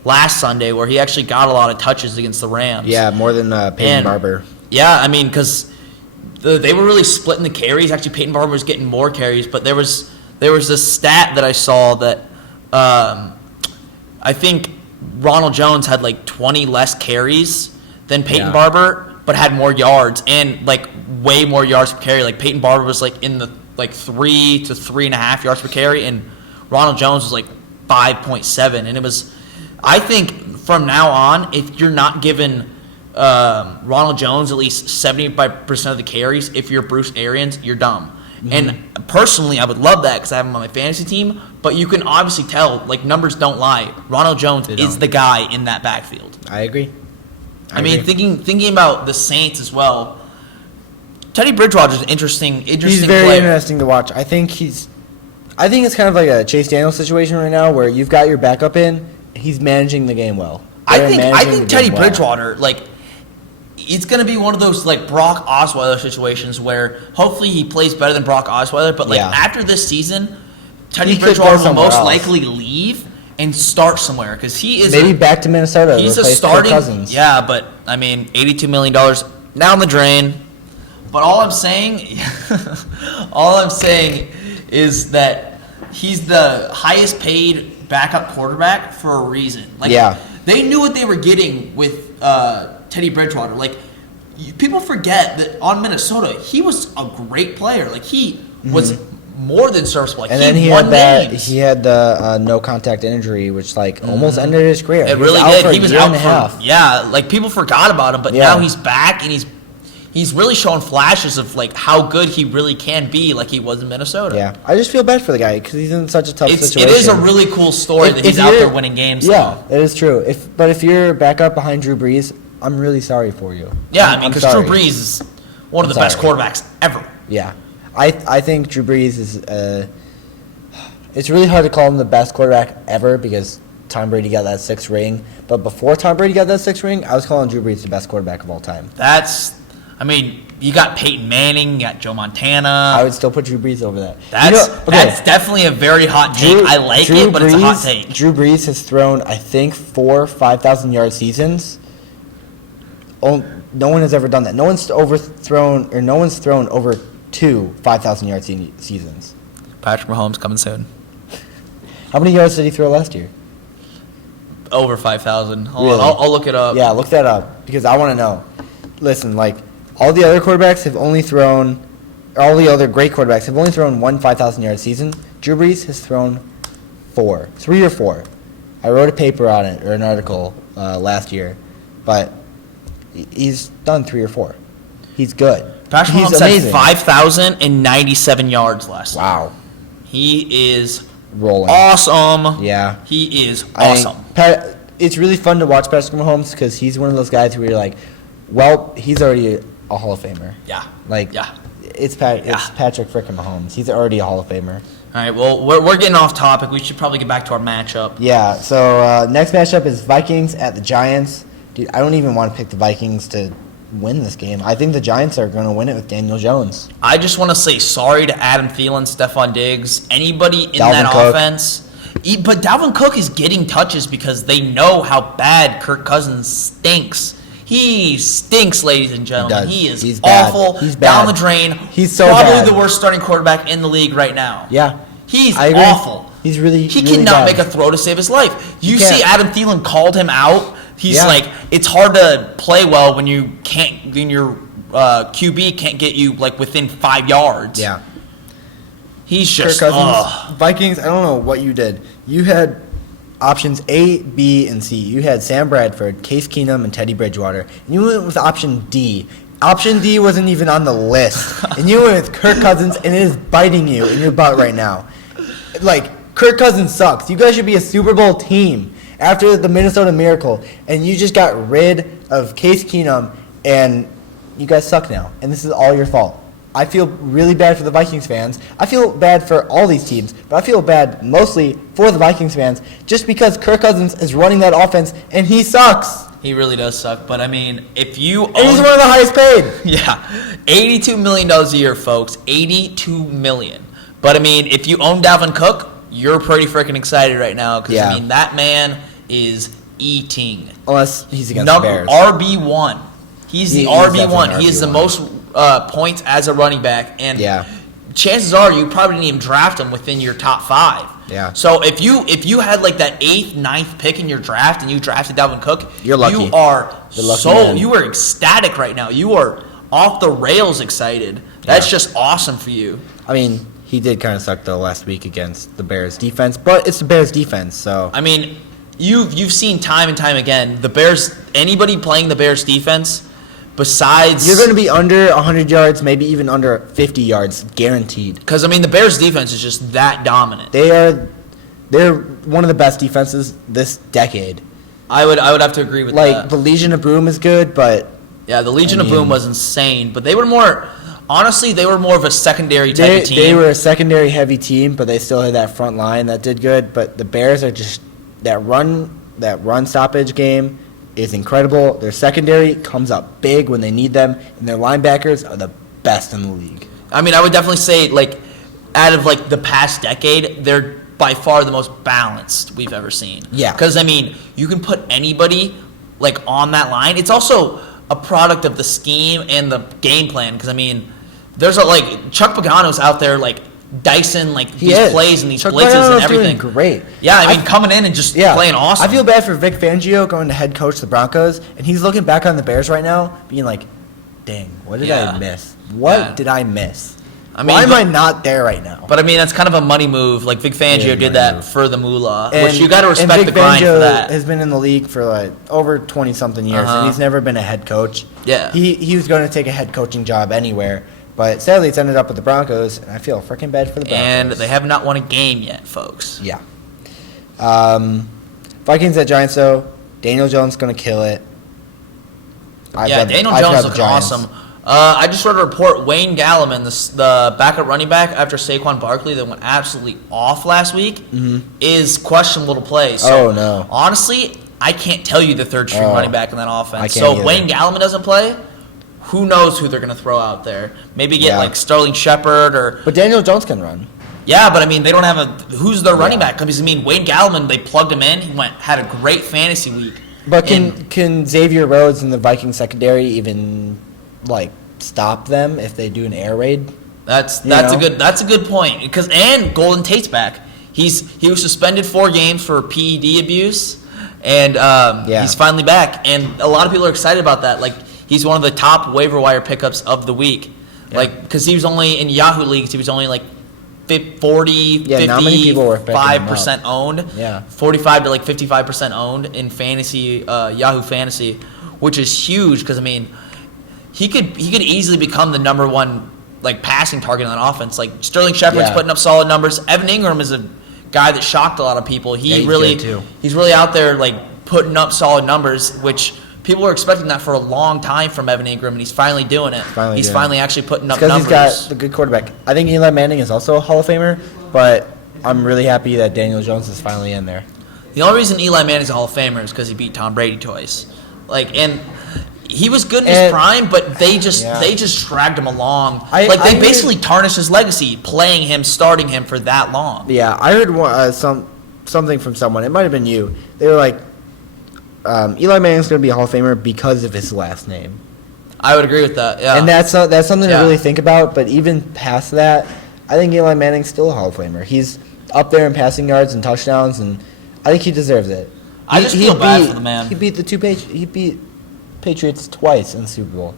last Sunday where he actually got a lot of touches against the Rams. Yeah, more than Peyton Barber. Yeah, because they were really splitting the carries. Actually, Peyton Barber was getting more carries, but there was this stat that I saw that I think Ronald Jones had 20 less carries than Peyton Barber, but had more yards and way more yards per carry. Peyton Barber was in the like 3 to 3.5 yards per carry, and Ronald Jones was like 5.7. And it was, I think from now on, if you're not giving Ronald Jones at least 75% of the carries, if you're Bruce Arians, you're dumb. Mm-hmm. And personally, I would love that because I have him on my fantasy team. But you can obviously tell, like, numbers don't lie. Donald Jones is the guy in that backfield. I agree. I mean, thinking about the Saints as well, Teddy Bridgewater's an interesting He's very player. interesting to watch. I think it's kind of like a Chase Daniel situation right now where you've got your backup in, he's managing the game well. I think Teddy Bridgewater, like, it's going to be one of those, like, Brock Osweiler situations where hopefully he plays better than Brock Osweiler, but, like, after this season, Teddy Bridgewater will most likely leave and start somewhere because he is maybe back to Minnesota. He's a starting, Kirk Cousins. Yeah, but I mean, $82 million now in the drain. But all I'm saying is that he's the highest paid backup quarterback for a reason. Like, they knew what they were getting with Teddy Bridgewater. Like, people forget that on Minnesota, he was a great player. Like, he was more than serviceable. Like, and then he had the no contact injury, which almost ended his career. It really did. He was out for half. Yeah, like, people forgot about him, but now he's back and he's really showing flashes of like how good he really can be, like he was in Minnesota. Yeah, I just feel bad for the guy because he's in such a tough situation. It is a really cool story that he's out there winning games. Yeah, it is true. But if you're back up behind Drew Brees, I'm really sorry for you. Yeah, I mean, because Drew Brees is one of the best quarterbacks ever. Yeah, I think Drew Brees is. It's really hard to call him the best quarterback ever because Tom Brady got that 6th ring. But before Tom Brady got that 6th ring, I was calling Drew Brees the best quarterback of all time. I mean, you got Peyton Manning, you got Joe Montana. I would still put Drew Brees over that. That's definitely a very hot take. I like it, but it's a hot take. Drew Brees has thrown, I think, 4 5,000-yard seasons. No one has ever done that. No one's thrown over 2 5,000-yard seasons. Patrick Mahomes coming soon. How many yards did he throw last year? Over 5,000. Hold Really? on, I'll look it up. Yeah, look that up because I want to know. Listen, all the other quarterbacks have only thrown, all the other great quarterbacks have only thrown 1 5,000-yard season. Drew Brees has thrown 3 or 4. I wrote a paper on it, or an article last year, but he's done 3 or 4. He's good. Patrick Mahomes had 5,097 yards last year. Wow. He is rolling. Awesome. Yeah. He is awesome. It's really fun to watch Patrick Mahomes because he's one of those guys where you're like, well, he's already a Hall of Famer. Yeah. It's Patrick frickin' Mahomes. He's already a Hall of Famer. All right, well, we're getting off topic. We should probably get back to our matchup. Yeah, so next matchup is Vikings at the Giants. Dude, I don't even want to pick the Vikings to win this game. I think the Giants are going to win it with Daniel Jones. I just want to say sorry to Adam Thielen, Stephon Diggs, anybody in Dalvin that Cook. offense. But Dalvin Cook is getting touches because they know how bad Kirk Cousins stinks. He stinks, ladies and gentlemen. He's awful. He's down bad. the drain. He's so probably bad. the worst starting quarterback in the league right now. Yeah. He's I agree. awful. He's really He really cannot bad. make a throw to save his life. You can't. see Adam Thielen called him out. He's like, it's hard to play well when your QB can't get you like within 5 yards. Yeah. He's just Kirk Cousins, Vikings, I don't know what you did. You had options A, B, and C. You had Sam Bradford, Case Keenum, and Teddy Bridgewater. And you went with option D. Option D wasn't even on the list. And you went with Kirk Cousins, and it is biting you in your butt right now. Kirk Cousins sucks. You guys should be a Super Bowl team after the Minnesota Miracle. And you just got rid of Case Keenum, and you guys suck now. And this is all your fault. I feel really bad for the Vikings fans. I feel bad for all these teams, but I feel bad mostly for the Vikings fans just because Kirk Cousins is running that offense and he sucks. He really does suck. But I mean, if you And he's one of the highest paid. Yeah, $82 million a year, folks. $82 million. But I mean, if you own Dalvin Cook, you're pretty freaking excited right now because I mean that man is eating. Unless he's against the Bears. RB1. He's the RB1. He is the RB1. most points as a running back, and chances are you probably didn't even draft him within your top 5. Yeah. So if you had like that 8th, 9th pick in your draft and you drafted Dalvin Cook, you're lucky. You are man. you are ecstatic right now. You are off the rails excited. That's just awesome for you. I mean, he did kind of suck though last week against the Bears defense, but it's the Bears defense, so. I mean, you've seen time and time again the Bears. Anybody playing the Bears defense, besides You're going to be under 100 yards, maybe even under 50 yards, guaranteed. because I mean the Bears defense is just that dominant. They're one of the best defenses this decade. I would have to agree with Like that. the Legion of Boom is good, but Yeah, the Legion I of Boom mean- was insane, but they were more. Honestly, they were more of a secondary type of team. they were a secondary heavy team, but they still had that front line that did good. But the Bears are just that run stoppage game is incredible. Their secondary comes up big when they need them, and their linebackers are the best in the league. I mean, I would definitely say like out of like the past decade, they're by far the most balanced we've ever seen. Yeah. Because I mean, you can put anybody like on that line. It's also a product of the scheme and the game plan. Because I mean, there's like Chuck Pagano's out there like dicing like He these is. plays and these Chuck blitzes Pagano's and everything. doing great. Yeah, I mean, coming in and just playing awesome. I feel bad for Vic Fangio going to head coach the Broncos, and he's looking back on the Bears right now, being like, "Dang, what did Yeah. I miss? What Yeah. did I miss? I mean, Why am but- I not there right now?" But I mean, that's kind of a money move. Like Vic Fangio Yeah, did money that move. for the moolah, And- which you got to respect and the Vic grind Fangio for that. has been in the league for like over 20-something years, Uh-huh. and he's never been a head coach. Yeah. He was going to take a head coaching job anywhere, but sadly it's ended up with the Broncos, and I feel freaking bad for the Broncos. And they have not won a game yet, folks. Yeah. Vikings at Giants though. Daniel Jones going to kill it. Daniel I've Jones got the looks Giants. awesome. I just read a report. Wayne Galliman, the backup running back after Saquon Barkley that went absolutely off last week, is questionable to play. So Oh, no. honestly, I can't tell you the third string Oh, running back in that I offense. can't So either. Wayne Galliman doesn't play. Who knows who they're going to throw out there? Maybe get Yeah. like Sterling Shepard or But Daniel Jones can run. yeah, but I mean they don't have who's their running Yeah. back? Because I mean Wayne Galliman, they plugged him in. He had a great fantasy week. But And- can Xavier Rhodes and the Viking secondary even like stop them if they do an air raid? That's You know? a good point because and Golden Tate's back. He was suspended 4 games for PED abuse, and he's finally back. And a lot of people are excited about that. Like he's one of the top waiver wire pickups of the week. Yeah. Like because he was only in Yahoo leagues, he was only like 40, Yeah, not many people were picking him up. 55% owned. Yeah. 45 to like 55% owned in fantasy Yahoo Fantasy, which is huge because I mean. He could easily become the number one like passing target on that offense. Like Sterling Shepard's Yeah. putting up solid numbers. Evan Ingram is a guy that shocked a lot of people. Yeah, he's good, too. He's really out there like putting up solid numbers, which people were expecting that for a long time from Evan Ingram, and he's finally doing it. He's finally actually putting up Because numbers. he's got the good quarterback. I think Eli Manning is also a Hall of Famer, but I'm really happy that Daniel Jones is finally in there. The only reason Eli Manning's a Hall of Famer is because he beat Tom Brady twice. And he was good in his And- prime, but they just Yeah. dragged him along. I they heard- basically tarnished his legacy, playing him, starting him for that long. Yeah, I heard something from someone. It might have been you. They were like, Eli Manning's going to be a Hall of Famer because of his last name. I would agree with that. Yeah, And that's something Yeah. to really think about. But even past that, I think Eli Manning's still a Hall of Famer. He's up there in passing yards and touchdowns, and I think he deserves it. I just feel bad for the man. He beat he beat Patriots twice in the Super Bowl.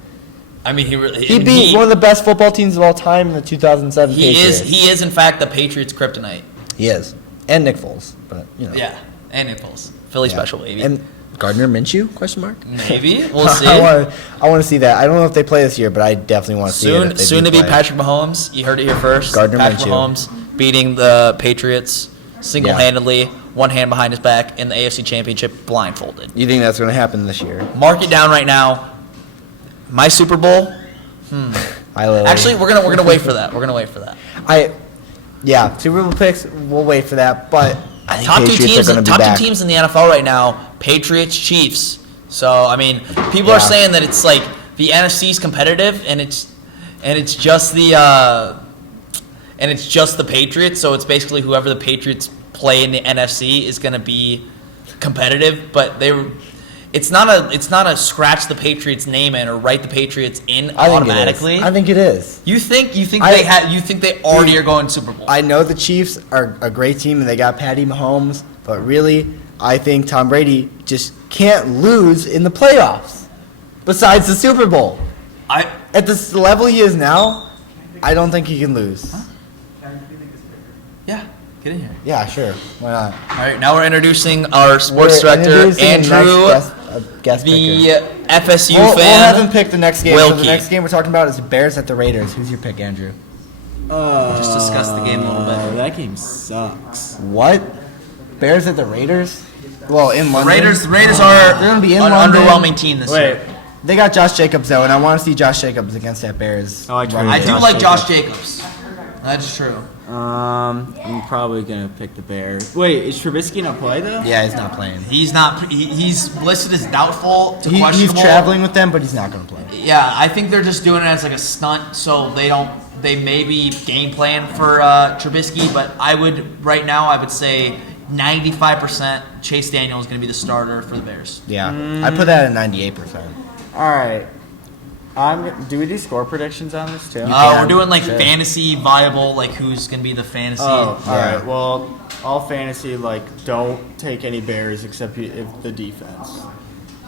I mean, He beat one of the best football teams of all time in the 2007 He Patriots. is in fact the Patriots' kryptonite. He is. And Nick Foles, but you know. Yeah, and Nichols, Philly Yeah. special baby. And Gardner Minshew? Question mark. Maybe we'll see. I want to see that. I don't know if they play this year, but I definitely want to see it. Soon to be Patrick Mahomes. You heard it here first. Gardner Patrick Minshew. Mahomes beating the Patriots single-handedly, one hand behind his back in the AFC Championship, blindfolded. You think that's going to happen this year? Mark it down right now. My Super Bowl. Actually, we're gonna wait for that. We're gonna wait for that. Yeah, Super Bowl picks. We'll wait for that, but I think Top two Patriots teams. are going to be Top back. 2 teams in the NFL right now: Patriots, Chiefs. So I mean, people are Yeah. saying that it's like the NFC's competitive, and it's just the Patriots. So it's basically whoever the Patriots play in the NFC is going to be competitive. But it's not a scratch the Patriots name in or write the Patriots in I think automatically. It is. I think it is. You think I- you think they already are going Super Bowl? I know the Chiefs are a great team and they got Patty Mahomes, but really, I think Tom Brady just can't lose in the playoffs. Besides the Super Bowl, at this level he is now, I don't think he can lose. Get in here. Yeah, sure. Why not? All right, now we're introducing our sports We're director, introducing the Andrew, next guest the picker. FSU We'll fan. have him pick the next game. So the Wilkie. next game we're talking about is Bears at the Raiders. Who's your pick, Andrew? Just discuss the game a little bit. That game sucks. What? Bears at the Raiders? Well, in London. Raiders are They're gonna be in an London. underwhelming team this Wait. year. They got Josh Jacobs though, and I want to see Josh Jacobs against that Bears. I like running I Josh do game. like Josh Jacobs. That's true. I'm probably gonna pick the Bears. Wait, is Trubisky gonna play though? Yeah, he's not playing. He's not. He's listed as doubtful to He's questionable. traveling with them, but he's not going to play. Yeah, I think they're just doing it as like a stunt, so they don't. They maybe game plan for Trubisky, but I would say 95% Chase Daniel is going to be the starter for the Bears. Yeah, I put that at 98%. All right. Do we do score predictions on this too? can. We're doing like Sure. fantasy viable, like who's going to be the fantasy. Oh, all Yeah. right. Well, all fantasy don't take any Bears except if the defense.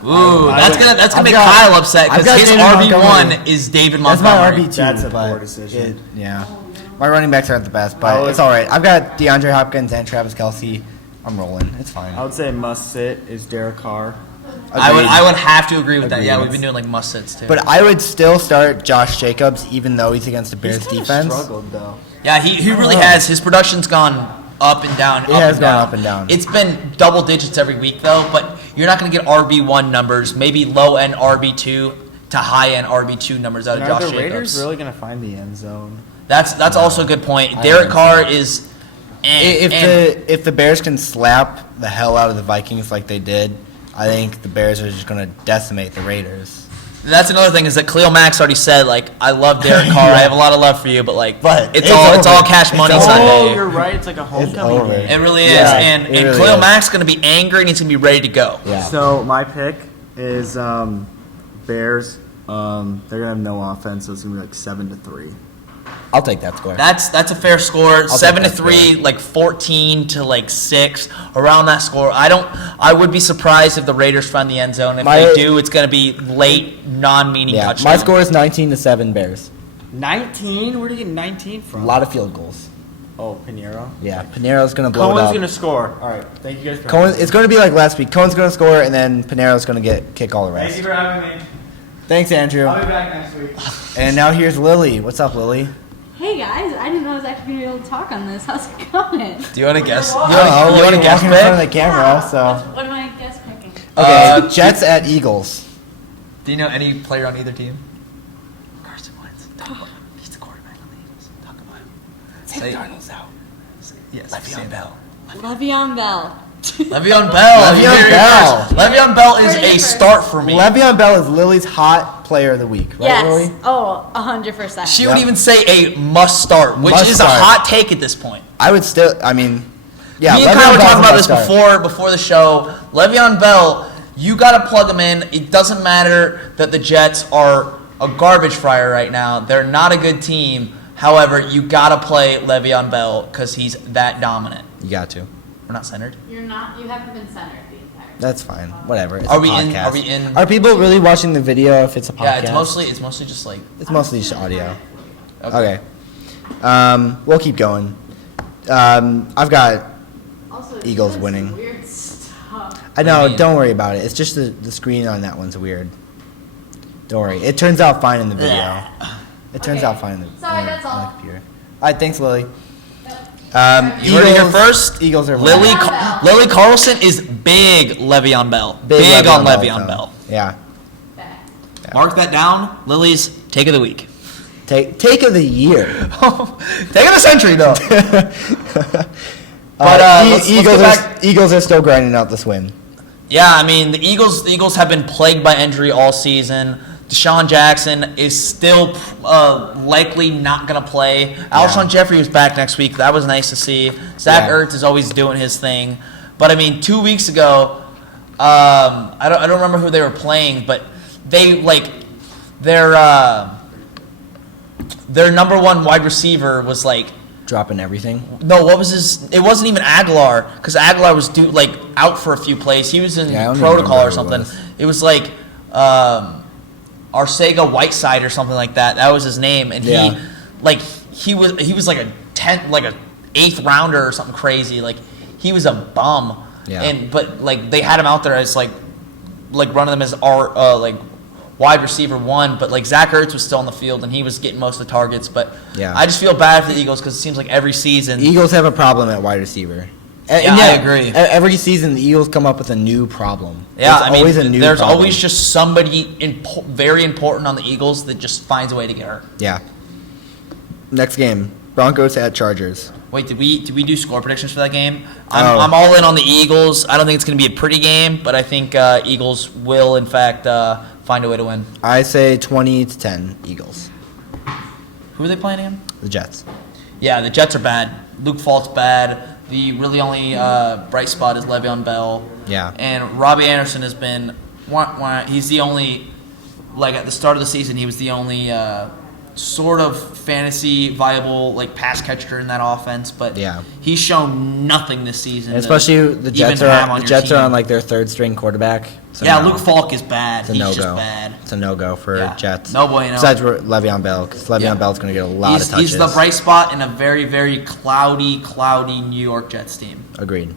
Ooh, that's gonna I've make got- Kyle upset I've because got his David RB1 Montgomery. is David That's my Montgomery. RB2. That's a but poor decision. yeah. My running backs aren't the best, but it's all right. I've got DeAndre Hopkins and Travis Kelce. I'm rolling. It's fine. I would say must sit is Derek Carr. Agreed. I would have to agree with that. Yeah, Agreed. we've been doing like must sits too. But I would still start Josh Jacobs, even though he's against the Bears He's kinda defense. struggled though. yeah, he really know. has. His production's gone up and down. It has gone up and down. It's been double digits every week though, but you're not going to get RB1 numbers. Maybe low end RB2 to high end RB2 numbers out of Are Josh the Jacobs. Raiders really gonna find the end zone? That's also a good point. I Derek don't Carr is. If the Bears can slap the hell out of the Vikings like they did, I think the Bears are just going to decimate the Raiders. That's another thing is that Khalil Mack's already said like I love Derek Carr. I have a lot of love for you, but But it's it's all over. cash money It's over. Sunday. Oh, you're right. It's like a homecoming over. game. It really is, Yeah, and it really Khalil is. Mack's going to be angry and he's going to be ready to go. Yeah. So my pick is Bears. They're gonna have no offense, so it's gonna be like 7-3. I'll take that score. That's a fair score. take 7-3, that like 14 to 6, around that score. I would be surprised if the Raiders find the end zone. If they do, it's going to be late, non-meaning Yeah, touchdown. my score is 19-7 Bears. 19? Where do you get 19 A from? lot of field goals. Oh, Pinheiro. Yeah, Pinero's going to blow it Cohen's up. gonna score. All right, thank you guys for Cohen, having me. it's going to be like last week. Cohen's going to score, and then Pinero's going to kick all the Thank rest. you for having me. Thanks, Andrew. I'll be back next week. And now here's Lily. What's up, Lily? Hey guys, I didn't know I was actually going to be able to talk on this. How's it going? Do you want to guess? You Oh, want to you're guess walking in front of pick? the camera, so. What am I guess picking? Okay, Jets at Eagles. Do you know any player on either team? Carson Wentz. He's the quarterback on the Eagles. Talk about him. Say Darnold's out. Yes. Le'Veon Bell. Le'Veon Bell. Le'Veon Bell. Le'Veon You heard it Bell. first. Le'Veon Bell is Heard it a first. start for me. Le'Veon Bell is Lily's hot player of the week, right, Yes. Lily? Oh, 100%. She Yep. would even say a must start, which Must is start. a hot take at this point. I would still, yeah. Me and Le'Veon Kyle were Bell's talking a about this must start. before the show. Le'Veon Bell, you got to plug him in. It doesn't matter that the Jets are a garbage fryer right now. They're not a good team. However, you got to play Le'Veon Bell because he's that dominant. You got to. We're not centered. You haven't been centered the entire time. That's fine. Whatever. It's Are a we in- podcast. are we in- Are people really watching the video if it's a podcast? Yeah, it's mostly just like It's mostly just audio. okay. Okay. We'll keep going. I've got. Also, Eagles you said winning. some Weird stuff. I know. mean? Don't worry about it. It's just the screen on that one's weird. Don't worry. It turns out fine in the video. It turns Okay. out fine in the, Sorry, on the- that's on the all. computer. All right. Thanks, Lily. You heard it here first. Eagles are Lily winning. Bell. Lily Carlson is big Le'Veon Bell. Big on Le'Veon Bell. Yeah. Back. Mark that down. Lily's take of the week. Take of the year. Take of the century though. But let's get back. Eagles are still grinding out this win. Yeah, I mean the Eagles have been plagued by injury all season. Deshaun Jackson is still likely not going to play. Alshon Jeffrey was back next week. That was nice to see. Zach Yeah. Ertz is always doing his thing. But I mean, 2 weeks ago, I don't remember who they were playing, but they their number one wide receiver was like. Dropping everything. No, what was his? It wasn't even Aguilar because Aguilar was out for a few plays. He was in Yeah, I don't even protocol remember or who something. it was. It was like Arcega Whiteside or something like that. That was his name, and Yeah. he was like a 10, like a 8th rounder or something crazy. Like, he was a bum. Yeah. But like they had him out there as like running them as like wide receiver 1, but like Zach Ertz was still on the field and he was getting most of the targets. But Yeah. I just feel bad for the Eagles because it seems like every season. Eagles have a problem at wide receiver. Yeah, I agree. Every season, the Eagles come up with a new problem. Yeah, There's always a new there's problem. always just somebody very important on the Eagles that just finds a way to get hurt. Yeah. Next game, Broncos at Chargers. Wait, did we do score predictions for that game? Oh. I'm all in on the Eagles. I don't think it's going to be a pretty game, but I think Eagles will, in fact, find a way to win. I say 20-10 Eagles. Who are they playing again? The Jets. Yeah, the Jets are bad. Luke Falk's bad. The really only bright spot is Le'Veon Bell. Yeah. And Robbie Anderson has been he's the only, like at the start of the season, he was the only sort of fantasy viable like pass catcher in that offense, but Yeah. he's shown nothing this season. And especially the Jets are on like their third string quarterback. So yeah, no. Luke Falk is bad. It's a He's no-go. just bad. It's a no-go for Yeah. Jets. No bueno. Besides Le'Veon Bell, because Le'Veon Bell's going to get a lot of touches. He's the bright spot in a very, very cloudy New York Jets team. Agreed.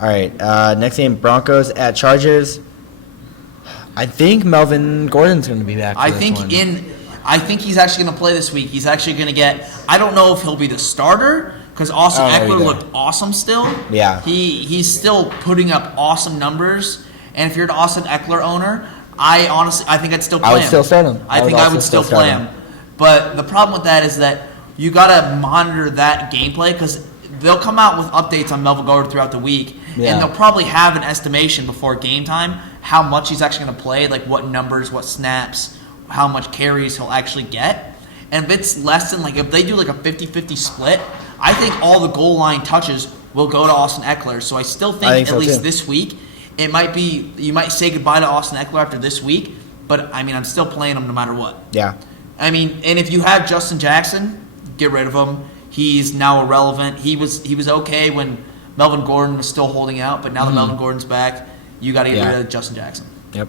All right, next game, Broncos at Chargers. I think Melvin Gordon's going to be back for this one. I think he's actually going to play this week. He's actually going to get. I don't know if he'll be the starter because Austin I don't know Eckler either. looked awesome still. Yeah. He's still putting up awesome numbers. And if you're an Austin Eckler owner, I think I'd still play him. I would still start him. I think I would still play him. But the problem with that is that you got to monitor that gameplay because they'll come out with updates on Melvin Gordon throughout the week, Yeah. and they'll probably have an estimation before game time how much he's actually going to play, like what numbers, what snaps, how much carries he'll actually get. And if it's less than, like, if they do like a 50-50 split, I think all the goal line touches will go to Austin Eckler. So I still think so at least too. this week, it might be, you might say goodbye to Austin Eckler after this week, but I mean, I'm still playing him no matter what. Yeah. I mean, and if you have Justin Jackson, get rid of him. He's now irrelevant. He was okay when Melvin Gordon was still holding out, but now that Melvin Gordon's back, you got to get rid of Justin Jackson. Yep.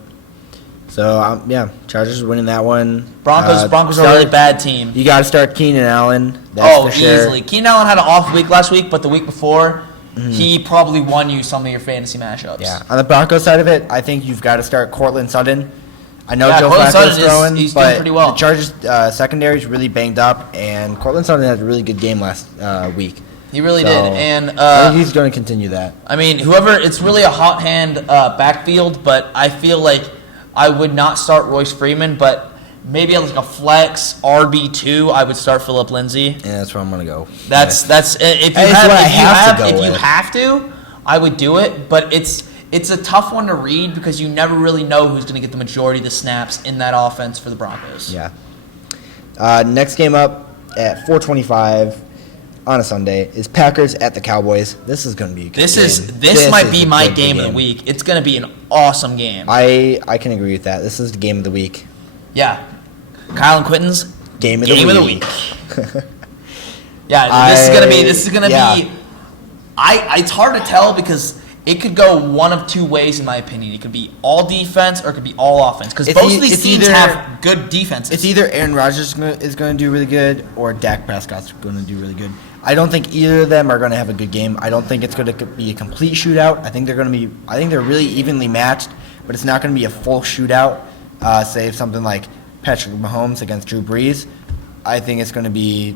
So, Chargers are winning that one. Broncos are a really bad team. You got to start Keenan Allen. That's for sure. Easily. Keenan Allen had an off week last week, but the week before, he probably won you some of your fantasy matchups. Yeah. On the Broncos side of it, I think you've got to start Cortland Sutton. I know Joe Cortland Flacco's Sutton throwing, he's doing but pretty well. the Chargers secondary is really banged up, and Cortland Sutton had a really good game last week. He really So, did. And I think he's going to continue that. I mean, it's really a hot hand backfield, but I feel like I would not start Royce Freeman, but maybe like a flex RB2, I would start Phillip Lindsay. Yeah, that's where I'm going to go. That's if you have to, I would do it, but it's a tough one to read because you never really know who's going to get the majority of the snaps in that offense for the Broncos. Yeah. Next game up at 4:25 on a Sunday is Packers at the Cowboys. This is going to be a good game. This might be is a my good game of the week. It's going to be an awesome game. I can agree with that. This is the game of the week. Yeah. Kyle and Quitten's Game of the week. Yeah, this is gonna be. It's hard to tell because it could go one of two ways in my opinion. It could be all defense or it could be all offense because both of these teams have good defenses. It's either Aaron Rodgers is going to do really good or Dak Prescott's going to do really good. I don't think either of them are going to have a good game. I don't think it's going to be a complete shootout. I think they're really evenly matched, but it's not going to be a full shootout. Say something like Patrick Mahomes against Drew Brees. I think it's going to be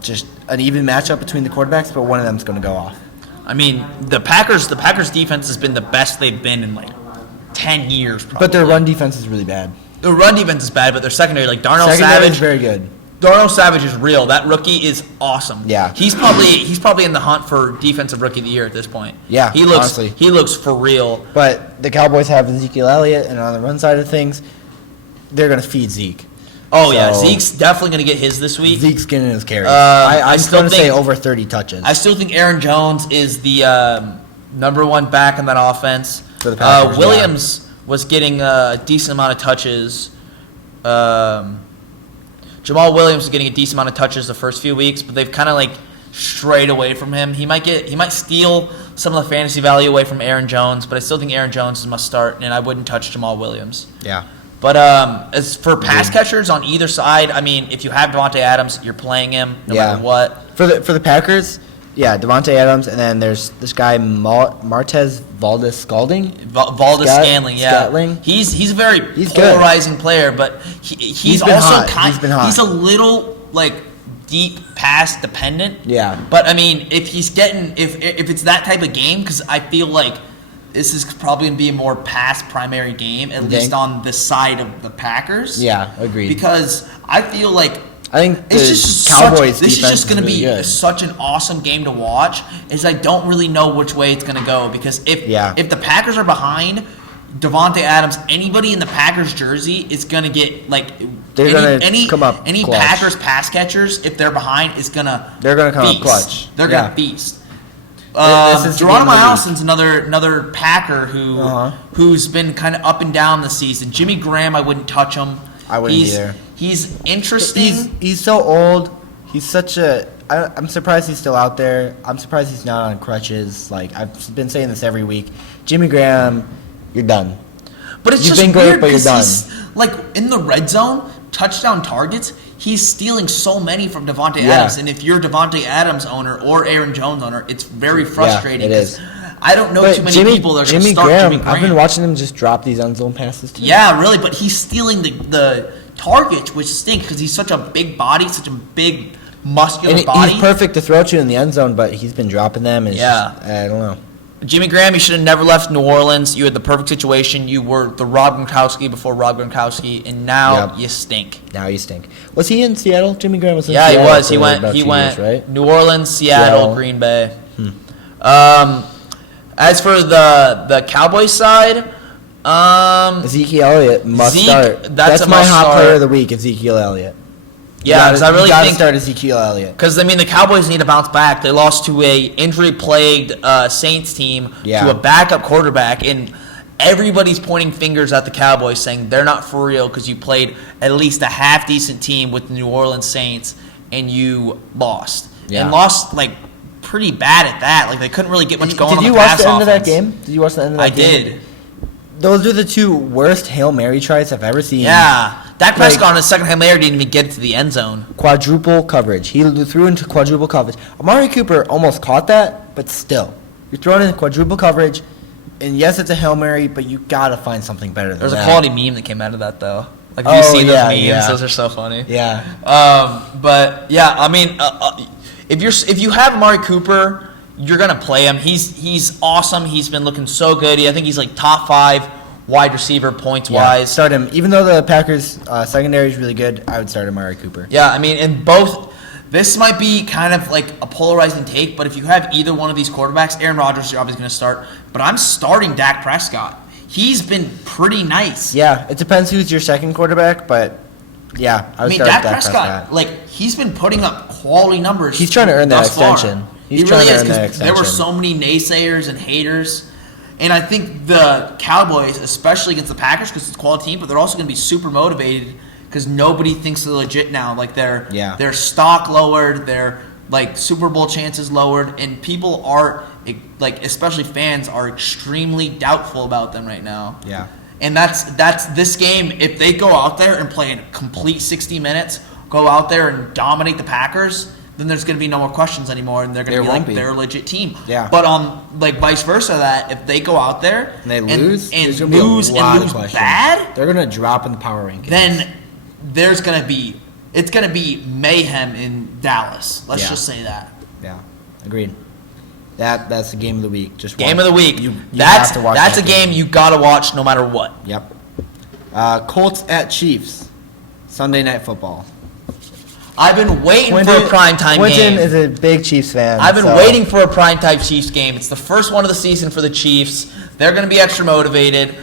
just an even matchup between the quarterbacks, but one of them's going to go off. I mean, the Packers defense has been the best they've been in like 10 years. Probably. But their run defense is really bad. Their run defense is bad, but their secondary, like Darnell Secondary Savage, is very good. Darnell Savage is real. That rookie is awesome. Yeah. He's probably in the hunt for defensive rookie of the year at this point. Yeah, honestly. honestly. He looks for real. But the Cowboys have Ezekiel Elliott, and on the run side of things, they're going to feed Zeke. Oh, yeah. So, Zeke's definitely going to get his this week. Zeke's getting his carries. I I'm still going to say think- over 30 touches. I still think Aaron Jones is the number one back in that offense. For the Packers, Williams was getting a decent amount of touches. Jamal Williams was getting a decent amount of touches the first few weeks, but they've kind of like strayed away from him. He might steal some of the fantasy value away from Aaron Jones, but I still think Aaron Jones is a must start, and I wouldn't touch Jamal Williams. Yeah. But as for pass catchers on either side, I mean, if you have Devontae Adams, you're playing him no matter what. For the Packers, Devontae Adams, and then there's this guy Martez Valdez-Scantling. Valdez-Scantling, Scantling. He's a very He's polarizing player, but he's been also hot. He's been hot. He's a little like deep pass dependent. Yeah. But I mean, if he's getting if it's that type of game, because I feel like this is probably going to be a more pass primary game, at least on the side of the Packers. Yeah, agreed. Because I feel like I think it's just Cowboys this is just going to really be good. such an awesome game to watch. Is I don't really know which way it's going to go, because if the Packers are behind, Devontae Adams, anybody in the Packers jersey is going to get like any come up any clutch. Packers pass catchers, if they're behind, is going to come up clutch. They're going to feast. This is Geronimo Allison's another Packer who's been kind of up and down this season. Jimmy Graham, I wouldn't touch him. I wouldn't either. He's interesting. He's so old. He's such a. I'm surprised he's still out there. I'm surprised he's not on crutches. Like, I've been saying this every week. Jimmy Graham, you're done. But it's You've just been great, weird but you're because done. he's like in the red zone, touchdown targets. He's stealing so many from Devontae Adams, and if you're Devontae Adams owner or Aaron Jones owner, it's very frustrating. Yeah, it is. I don't know too many people that are going to start Jimmy Graham. I've been watching him just drop these end zone passes too. Yeah, really, but he's stealing the targets, which stinks because he's such a big body, such a big muscular body. He's perfect to throw to in the end zone, but he's been dropping them. And I don't know. Jimmy Graham, you should have never left New Orleans. You had the perfect situation. You were the Rob Gronkowski before Rob Gronkowski, and now you stink. Now you stink. Was he in Seattle? Jimmy Graham was in Seattle. Seattle. Yeah, he was. He went right? New Orleans, Seattle, Green Bay. As for the Cowboys side, Ezekiel Elliott must start. That's my hot player of the week, Ezekiel Elliott. Yeah, because I really think think start Ezekiel Elliott. Because I mean, the Cowboys need to bounce back. They lost to a injury-plagued Saints team to a backup quarterback, and everybody's pointing fingers at the Cowboys, saying they're not for real because you played at least a half-decent team with the New Orleans Saints and you lost, and lost like pretty bad at that. Like they couldn't really get much going. Did on you the watch pass the end of that offense. game? Did you watch the end of that game? I did. Those are the two worst Hail Mary tries I've ever seen. Yeah. Dak Prescott on his second Hail Mary didn't even get to the end zone. Quadruple coverage. He threw into quadruple coverage. Amari Cooper almost caught that, but still. You're throwing in quadruple coverage, and yes, it's a Hail Mary, but you got to find something better than that. There's a quality meme that came out of that, though. Like, have you seen those memes? Yeah. Those are so funny. Yeah. But, yeah, I mean, if you have Amari Cooper, you're going to play him. He's awesome. He's been looking so good. I think he's like top 5 wide receiver points-wise. Start him. Even though the Packers' secondary is really good, I would start Amari Cooper. Yeah, I mean, in both, this might be kind of like a polarizing take, but if you have either one of these quarterbacks, Aaron Rodgers, you're obviously going to start, but I'm starting Dak Prescott. He's been pretty nice. Yeah, it depends who's your second quarterback, but yeah, I would start Dak Dak Prescott, like, he's been putting up quality numbers. He's trying to earn that thus far. extension. He really is, because there were so many naysayers and haters. And I think the Cowboys, especially against the Packers, because it's a quality team, but they're also going to be super motivated because nobody thinks they're legit now. Like their stock lowered, their like Super Bowl chances lowered, and people are like, especially fans, are extremely doubtful about them right now. Yeah. And that's this game. If they go out there and play a complete 60 minutes, go out there and dominate the Packers, then there's going to be no more questions anymore, and they're going to be like, they're a legit team. Yeah. But on like vice versa, that if they go out there and they lose, and lose bad, they're going to drop in the power rankings. Then it's going to be mayhem in Dallas. Let's just say that. Yeah, agreed. That's the game of the week. Just game of the week. You that's have to watch that's a game you got to watch no matter what. Yep. Colts at Chiefs, Sunday Night Football. I've been waiting for a primetime game. Quiten is a big Chiefs fan. I've been waiting for a primetime Chiefs game. It's the first one of the season for the Chiefs. They're going to be extra motivated.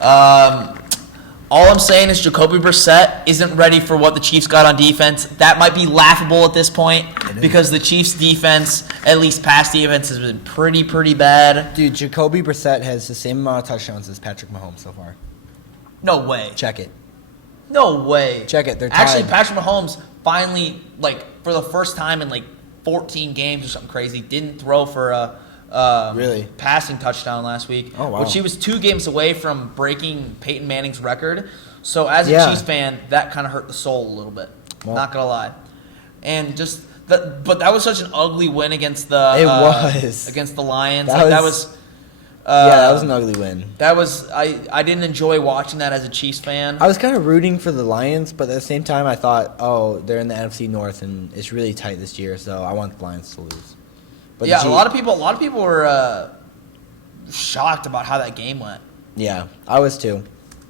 All I'm saying is Jacoby Brissett isn't ready for what the Chiefs got on defense. That might be laughable at this point because the Chiefs' defense, at least pass defense, has been pretty bad. Dude, Jacoby Brissett has the same amount of touchdowns as Patrick Mahomes so far. No way. Check it. No way. Check it. They're tied. Actually, Patrick Mahomes finally, like, for the first time in, like, 14 games or something crazy, didn't throw for a passing touchdown last week. Oh, wow. Which he was 2 games away from breaking Peyton Manning's record. So as a Yeah. Chiefs fan, that kind of hurt the soul a little bit. Well- Not gonna lie, and just but that was such an ugly win against the It was. against the Lions. That was that was an ugly win. That was I didn't enjoy watching that as a Chiefs fan. I was kind of rooting for the Lions, but at the same time, I thought, oh, they're in the NFC North and it's really tight this year, so I want the Lions to lose. But yeah, a lot of people were shocked about how that game went. Yeah, I was too.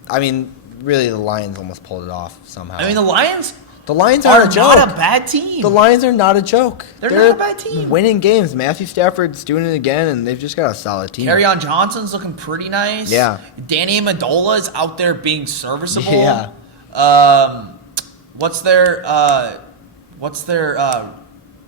I mean, really, the Lions almost pulled it off somehow. I mean, the Lions Lions are aren't a joke. not a bad team. The Lions are not a joke. They're not a bad team. Winning games. Matthew Stafford's doing it again, and they've just got a solid team. Carryon Johnson's looking pretty nice. Yeah. Danny Amendola is out there being serviceable. Yeah. What's their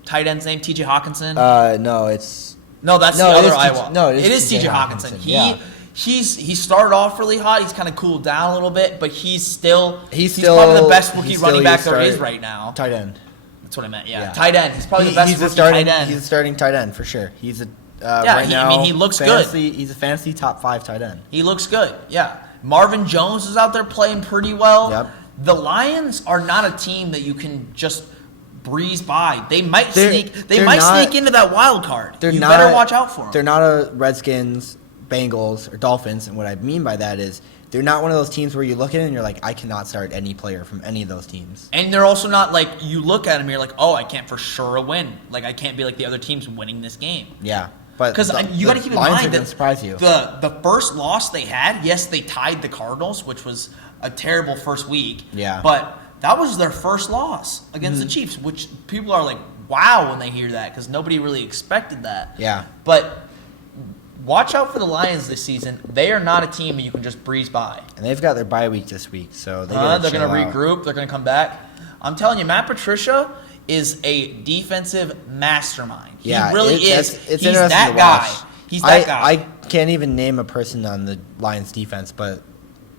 tight end's name? T.J. Hawkinson. No, it's No, that's No, the it other is Iowa. no, it is it is T.J. T.J. Hawkinson. Yeah. He started off really hot. He's kind of cooled down a little bit, but he's still still probably the best rookie he's still running back your there is start- right now. tight end. That's what I meant. Yeah, Yeah. tight end. He's probably the best He's rookie a starting. tight end. He's a starting tight end for sure. He's a Yeah, right now. I mean, he looks good. He's a fantasy top 5 tight end. He looks good. Yeah, Marvin Jones is out there playing pretty well. Yep. The Lions are not a team that you can just breeze by. They might They're- sneak. They they're might not- sneak into that wild card. They're You not, better watch out for them. They're not a Redskins, Bengals, or Dolphins, and what I mean by that is they're not one of those teams where you look at it and you're like, I cannot start any player from any of those teams. And they're also not like you look at them, you're like, oh, I can't for sure win. Like I can't be like the other teams winning this game. Yeah, but Because you got to keep in Lions are mind gonna that surprise you. the first loss they had, yes, they tied the Cardinals, which was a terrible first week. Yeah. But that was their first loss against the Chiefs, which people are like, wow, when they hear that, because nobody really expected that. Yeah. But watch out for the Lions this season. They are not a team that you can just breeze by. And they've got their bye week this week, so They're going to regroup. They're going to come back. I'm telling you, Matt Patricia is a defensive mastermind. Yeah, he really is. It's He's interesting that to guy. watch. He's that guy. I can't even name a person on the Lions defense, but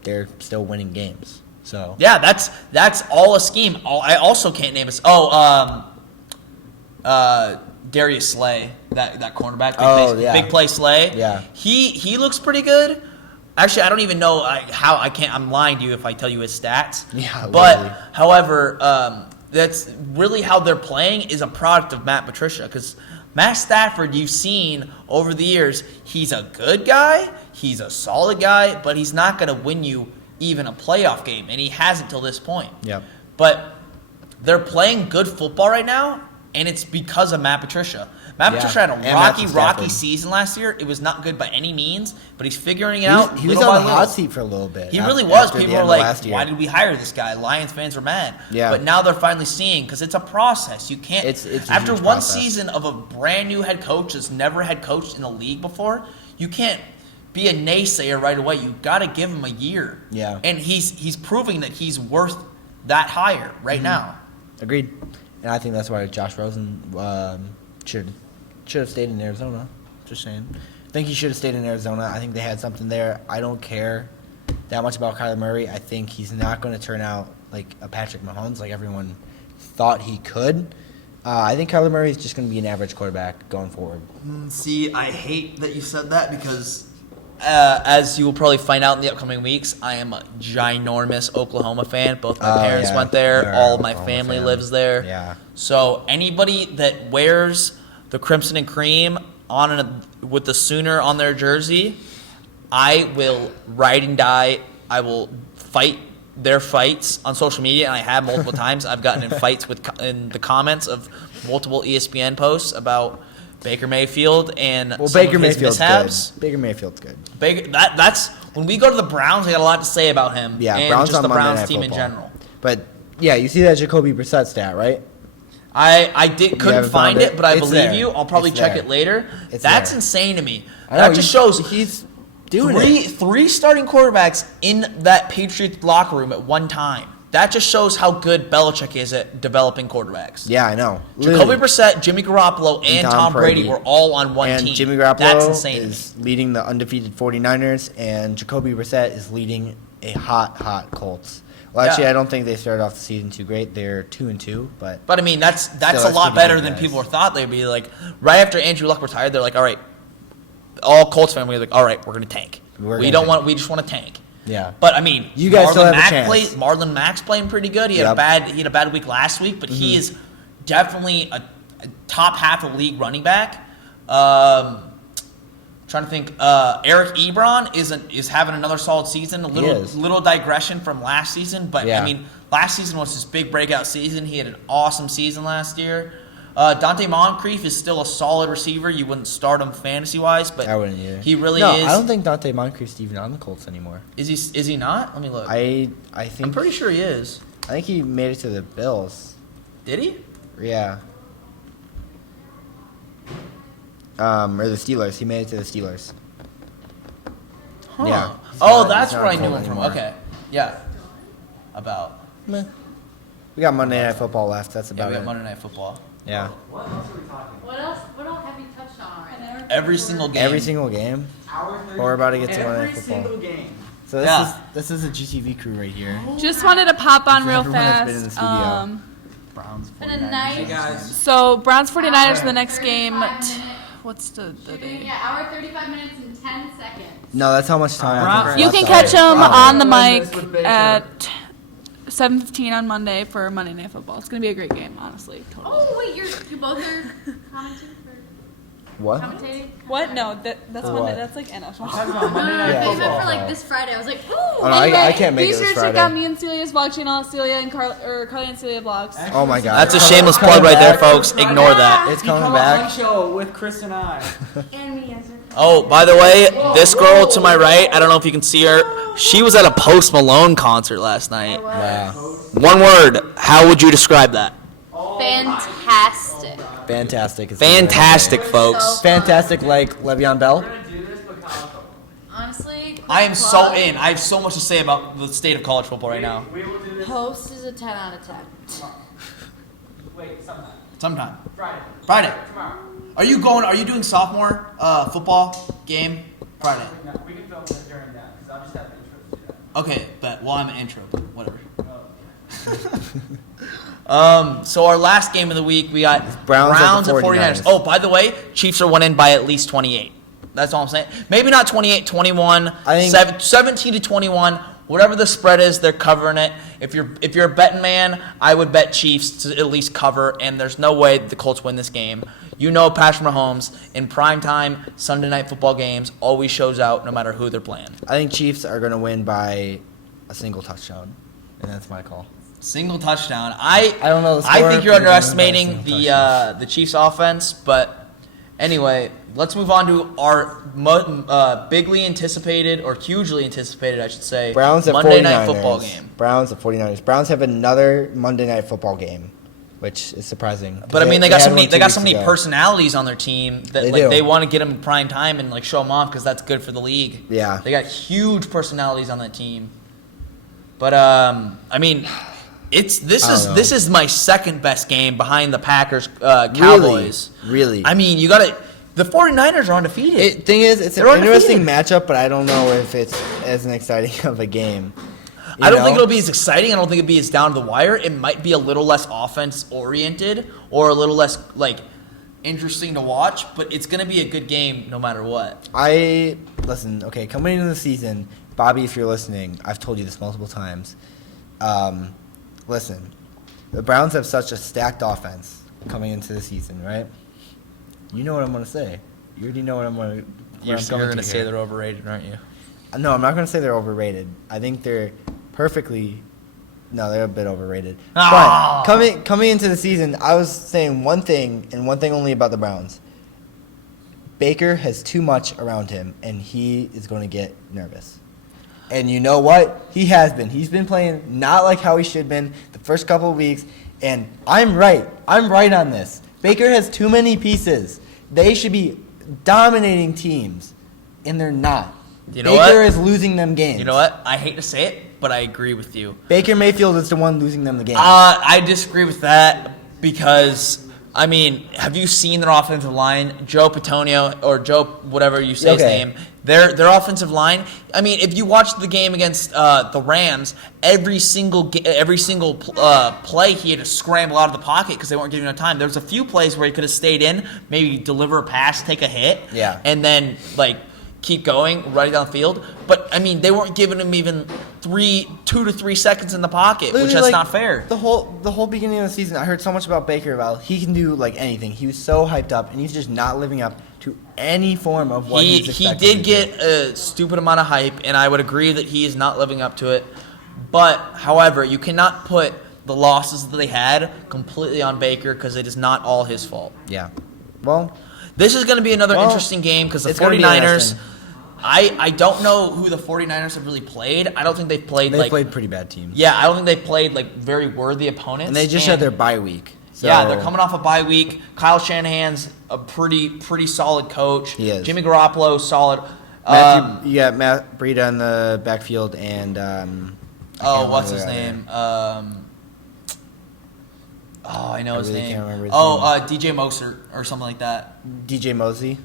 they're still winning games. So Yeah, that's all a scheme. I also can't name it. Darius Slay, that cornerback. Big play Slay. Yeah. He looks pretty good. Actually, I don't even know how I can't. I'm lying to you if I tell you his stats. Yeah, But literally. however, that's really how they're playing is a product of Matt Patricia because Matt Stafford, you've seen over the years, he's a good guy, he's a solid guy, but he's not going to win you even a playoff game, and he hasn't till this point. Yep. But they're playing good football right now, and it's because of Matt Patricia. Matt Yeah, Patricia had a and Matthew rocky Stafford. season last year. It was not good by any means, but he's figuring it out. He was little on by the hot little. seat for a little bit. He really was. after the People end were of like, last year. why did we hire this guy? Lions fans were mad. Yeah. But now they're finally seeing, because it's a process. You can't, It's a after huge one process. season of a brand new head coach that's never had coached in the league before, you can't be a naysayer right away. You got to give him a year. Yeah. And he's proving that he's worth that hire right Mm-hmm. now. Agreed. And I think that's why Josh Rosen should have stayed in Arizona. Just saying. I think he should have stayed in Arizona. I think they had something there. I don't care that much about Kyler Murray. I think he's not going to turn out like a Patrick Mahomes like everyone thought he could. I think Kyler Murray is just going to be an average quarterback going forward. See, I hate that you said that because, as you will probably find out in the upcoming weeks, I am a ginormous Oklahoma fan. Both my parents yeah. went there. You're All an of my Oklahoma family fan. lives there. Yeah. So anybody that wears the crimson and cream with the Sooner on their jersey, I will ride and die. I will fight their fights on social media, and I have multiple times. I've gotten in fights in the comments of multiple ESPN posts about Baker Mayfield and Well, some Baker of his Mayfield's mishaps. good. Baker Mayfield's good. That's when we go to the Browns. I got a lot to say about him. Yeah, and Browns just on the Monday Browns Night team in Football. general. But yeah, you see that Jacoby Brissett stat, right? I couldn't haven't find found it, it? but I It's believe there. you. I'll probably It's check there. it later. It's That's there. insane to me. I know, That just shows he's doing three starting quarterbacks in that Patriots locker room at one time. That just shows how good Belichick is at developing quarterbacks. Yeah, I know. Jacoby Brissett, Jimmy Garoppolo, and Tom Brady were all on one and team. Jimmy Garoppolo That's insane. is leading the undefeated 49ers, and Jacoby Brissett is leading a hot Colts. Well, actually, Yeah. I don't think they started off the season too great. They're 2-2, but But I mean, that's Still, a that's lot pretty better good, than guys. people thought they'd be. Like right after Andrew Luck retired, they're like, all right, all Colts fans were like, all right, we're gonna tank. We're We gonna don't tank. want. We just want to tank. Yeah. But I mean, You guys still have a chance. Marlon Mack's playing pretty good. He had Yep. a bad week last week, but he is definitely a top half of league running back. Trying to think. Eric Ebron is having another solid season. A little digression from last season, but Yeah. I mean, last season was his big breakout season. He had an awesome season last year. Dante Moncrief is still a solid receiver. You wouldn't start him fantasy wise, but I wouldn't either. he really no, is. I don't think Dante Moncrief's even on the Colts anymore. Is he not? Let me look. I think I'm pretty sure he is. I think he made it to the Bills. Did he? Yeah. Or the Steelers. He made it to the Steelers. Huh. Yeah. Oh, He's that's not where I on knew Colt him from. anymore. Okay. Yeah. About. Meh. We got Monday Night Football left. That's Yeah, about we it. got Monday Night Football. Yeah. What else have you touched on already? Every single game. Every single game. We're about to get to Monday Night Football. game. So this is a GTV crew right here. Just wanted to pop on real Everyone that's been in the fast. studio. Browns. Been a 49ers. nice. So Browns 49ers the next 35 game. minutes. What's the day? Yeah, hour 35 minutes and 10 seconds. No, that's how much time. I think You left can out. catch them on the This mic with Baker. at 7:15 on Monday for Monday Night Football. It's gonna be a great game, honestly. Totally. Oh, wait, you both are commentating? What? Commentating? What? No, that's For Monday. what? That's like NFL. No, no, Yeah. I thought you meant for like this Friday. I was like, ooh. Oh, no, I can't make be it sure this to check Friday. out me and Celia's vlog channel, Celia and Carly and Celia vlogs. Oh my God. That's a shameless plug right there, folks. Ignore that. It's coming back. show with Chris and I. And me as Oh, by the way, this girl to my right, I don't know if you can see her. She was at a Post Malone concert last night. Wow. One word. How would you describe that? fantastic. Fantastic. is Fantastic, folks. Fantastic, like Le'Veon Bell. Honestly, I am so in. I have so much to say about the state of college football right now. Post is a 10 out of 10. Sometime. Friday. Are you doing sophomore football game Friday? We can film it during that because I'll just have intros to that. Okay, but I'm an intro. Whatever. So our last game of the week, we got Browns at at 49ers. 49ers. Oh, by the way, Chiefs are winning by at least 28. That's all I'm saying. Maybe not 28, 21, I think- 17 to 21. Whatever the spread is, they're covering it. If you're a betting man, I would bet Chiefs to at least cover, and there's no way the Colts win this game. You know Patrick Mahomes in primetime Sunday night football games always shows out no matter who they're playing. I think Chiefs are going to win by a single touchdown, and that's my call. Single touchdown. I don't know the I score, think you're but they're gonna win by a underestimating single the Chiefs offense, but anyway, let's move on to our bigly anticipated or hugely anticipated, I should say, Browns at Monday 49ers. night football game. Browns at 49ers. Browns have another Monday Night Football game, which is surprising. 'cause But I mean, they got had so many one 2 so weeks many ago. personalities on their team that They like do. they want to get them in prime time and like show them off because that's good for the league. Yeah. They got huge personalities on that team. But I mean, this know. is my second best game behind the Packers Cowboys. Really? I mean, the 49ers are undefeated. Thing is, it's an They're interesting undefeated. matchup, but I don't know if it's as exciting of a game. I don't think know? it'll be as exciting. I don't think it'll be as down to the wire. It might be a little less offense oriented or a little less like interesting to watch, but it's going to be a good game no matter what. Listen, okay, coming into the season, Bobby, if you're listening, I've told you this multiple times. Listen, the Browns have such a stacked offense coming into the season, right? You know what I'm going to say. You already know what I'm going to You're going to say they're overrated, aren't you? No, I'm not going to say they're overrated. I think they're they're a bit overrated. Ah. But coming into the season, I was saying one thing and one thing only about the Browns. Baker has too much around him, and he is going to get nervous. And you know what? He has been. He's been playing not like how he should have been the first couple of weeks, and I'm right. I'm right on this. Baker has too many pieces. They should be dominating teams, and they're not. You know Baker what? is losing them games. You know what? I hate to say it, but I agree with you. Baker Mayfield is the one losing them the game. I disagree with that because, I mean, have you seen their offensive line? Joe Petonio or Joe, whatever you say his Okay. name. Their offensive line. I mean, if you watch the game against the Rams, every single play he had to scramble out of the pocket because they weren't giving him time. There was a few plays where he could have stayed in, maybe deliver a pass, take a hit, Yeah. and then like keep going right down the field. But, I mean, they weren't giving him even 2 to 3 seconds in the pocket, which Literally, that's like, not fair. The whole beginning of the season, I heard so much about Baker about he can do like anything. He was so hyped up, and he's just not living up to any form of what he's He expected did to get a stupid amount of hype, and I would agree that he is not living up to it. But, however, you cannot put the losses that they had completely on Baker because it is not all his fault. do. Yeah. Well, This is going to be another Well, interesting game because the it's gonna be 49ers, interesting. I don't know who the 49ers have really played. I don't think they've played they played pretty bad teams. Yeah, I don't think they played like very worthy opponents. And they just had their bye week. So Yeah, they're coming off a bye week. Kyle Shanahan's a pretty solid coach. He is. Jimmy Garoppolo, solid. You got Matt Breida in the backfield and What's his name? I know his really name. can't remember his DJ Mosert or something like that. DJ Mosley,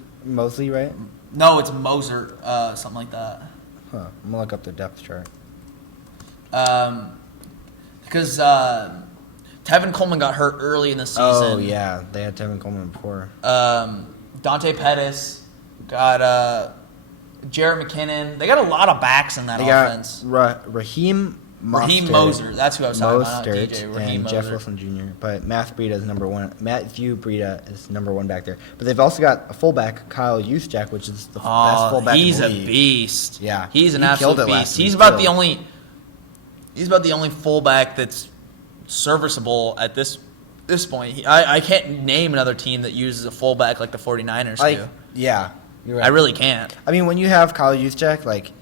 right? No, it's Mosert, something like that. Huh. I'm gonna look up the depth chart. Because Tevin Coleman got hurt early in the season. Oh yeah, they had Tevin Coleman before. Dante Pettis got Jarrett McKinnon. They got a lot of backs in that They offense. got Raheem Moser. That's who I was talking about. Not DJ. Mostert Raheem and Jeff Mostert. Wilson Jr. But Matthew Breida is number 1 back there. But they've also got a fullback, Kyle Juszczyk, which is the best fullback he's in the a league. beast. Yeah, he's an he killed absolute it last beast. week, He's about too. the only fullback that's serviceable at this point. I can't name another team that uses a fullback like the 49ers do. Yeah, you're right. I really can't. I mean, when you have Kyle Juszczyk, like,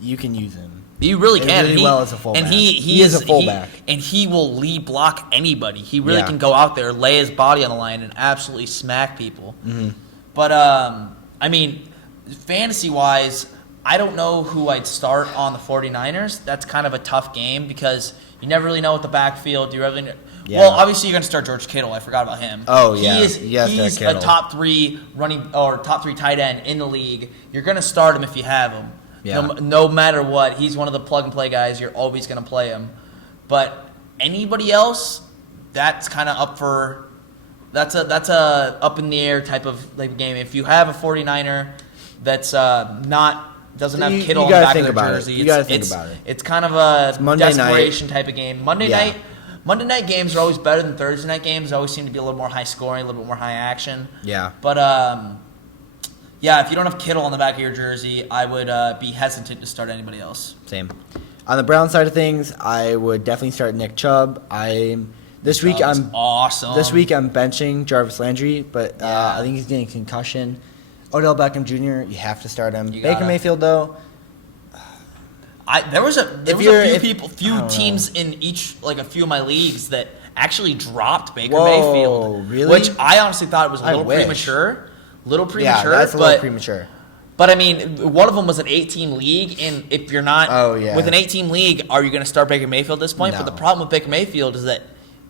you can use him. You really can. Really well as a fullback. And he is a fullback. And he will lead block anybody. He really Yeah. can go out there, lay his body on the line, and absolutely smack people. Mm-hmm. But, I mean, fantasy-wise, I don't know who I'd start on the 49ers. That's kind of a tough game because you never really know what the backfield. You really Yeah. Well, obviously you're going to start George Kittle. I forgot about him. Oh, yeah. He's Start a Kittle. top 3 running or top 3 tight end in the league. You're going to start him if you have him. Yeah. No matter what, he's one of the plug and play guys. You're always going to play him. But anybody else, that's kind of up for. That's a up in the air type of like game. If you have a 49er that's doesn't have You Kittle on the gotta back think of the about it. jersey, You gotta think about it. It's kind of a Monday night. desperation type of game. Monday Yeah. night games are always better than Thursday night games. They always seem to be a little more high scoring, a little bit more high action. Yeah. But yeah, if you don't have Kittle on the back of your jersey, I would be hesitant to start anybody else. Same. On the Brown side of things, I would definitely start Nick Chubb. This week Chubb's I'm awesome. This week I'm benching Jarvis Landry, but Yeah. I think he's getting concussion. Odell Beckham Jr., you have to start him. You Baker gotta. Mayfield though, There was a I few don't teams in each like a few of my leagues that actually dropped Baker Whoa, Mayfield. really? Which I honestly thought was a I little wish. premature. yeah, that's a little premature. But I mean, one of them was an 8-team league, and if you're not with an 8-team league, are you going to start Baker Mayfield at this point? No. But the problem with Baker Mayfield is that,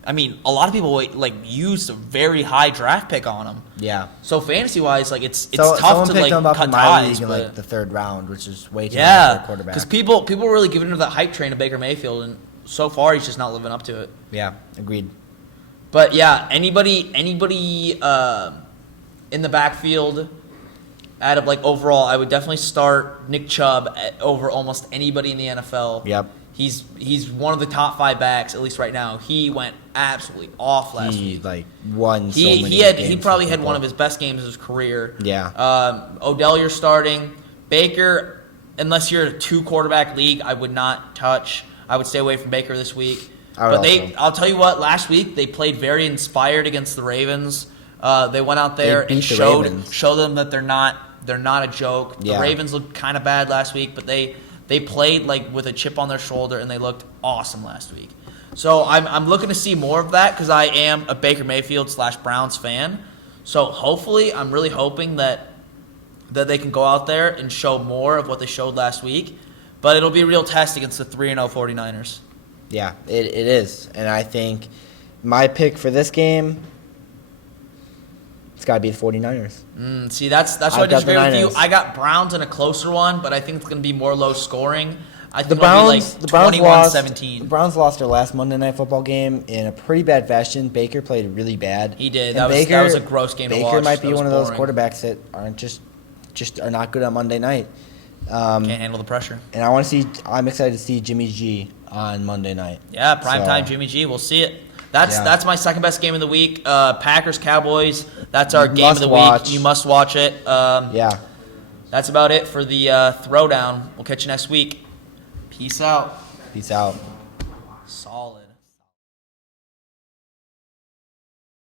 I mean, a lot of people used a very high draft pick on him. Yeah. So fantasy wise, like it's So tough someone to picked like him up cut in my ties. league in But like the 3rd round, which is way too high for a quarterback. because people were really giving into that hype train of Baker Mayfield, and so far he's just not living up to it. Yeah, agreed. But yeah, anybody in the backfield, out of like overall, I would definitely start Nick Chubb over almost anybody in the NFL. Yep. He's one of the top 5 backs at least right now. He went absolutely off last week. He won so many He games probably for had one people. of his best games of his career. Yeah. Odell, you're starting. Baker, unless you're a 2 quarterback league, I would not touch. I would stay away from Baker this week. I'll tell you what, last week they played very inspired against the Ravens. They went out there They and beat the showed Ravens. them that they're not a joke. Yeah. The Ravens looked kind of bad last week, but they played like with a chip on their shoulder and they looked awesome last week. So I'm looking to see more of that because I am a Baker Mayfield / Browns fan. So hopefully, I'm really hoping that they can go out there and show more of what they showed last week. But it'll be a real test against the 3-0 49ers. Yeah, it is. And I think my pick for this game, it's got to be the 49ers. See, that's why I I've got disagree the with you. Niners. I got Browns in a closer one, but I think it's going to be more low scoring. I The think Browns, it'll be like 21-17. The Browns lost their last Monday Night Football game in a pretty bad fashion. Baker played really bad. He did. And That was a gross game to watch. Baker might be That was one of those boring. quarterbacks that aren't just just are not good on Monday night. Can't handle the pressure. And I'm excited to see Jimmy G on Monday night. Yeah, primetime So- Jimmy G. We'll see it. That's Yeah. that's my second best game of the week. Packers Cowboys. That's our game of the Must watch. week. You must watch it. Yeah. That's about it for the Throwdown. We'll catch you next week. Peace out. Peace out. Solid.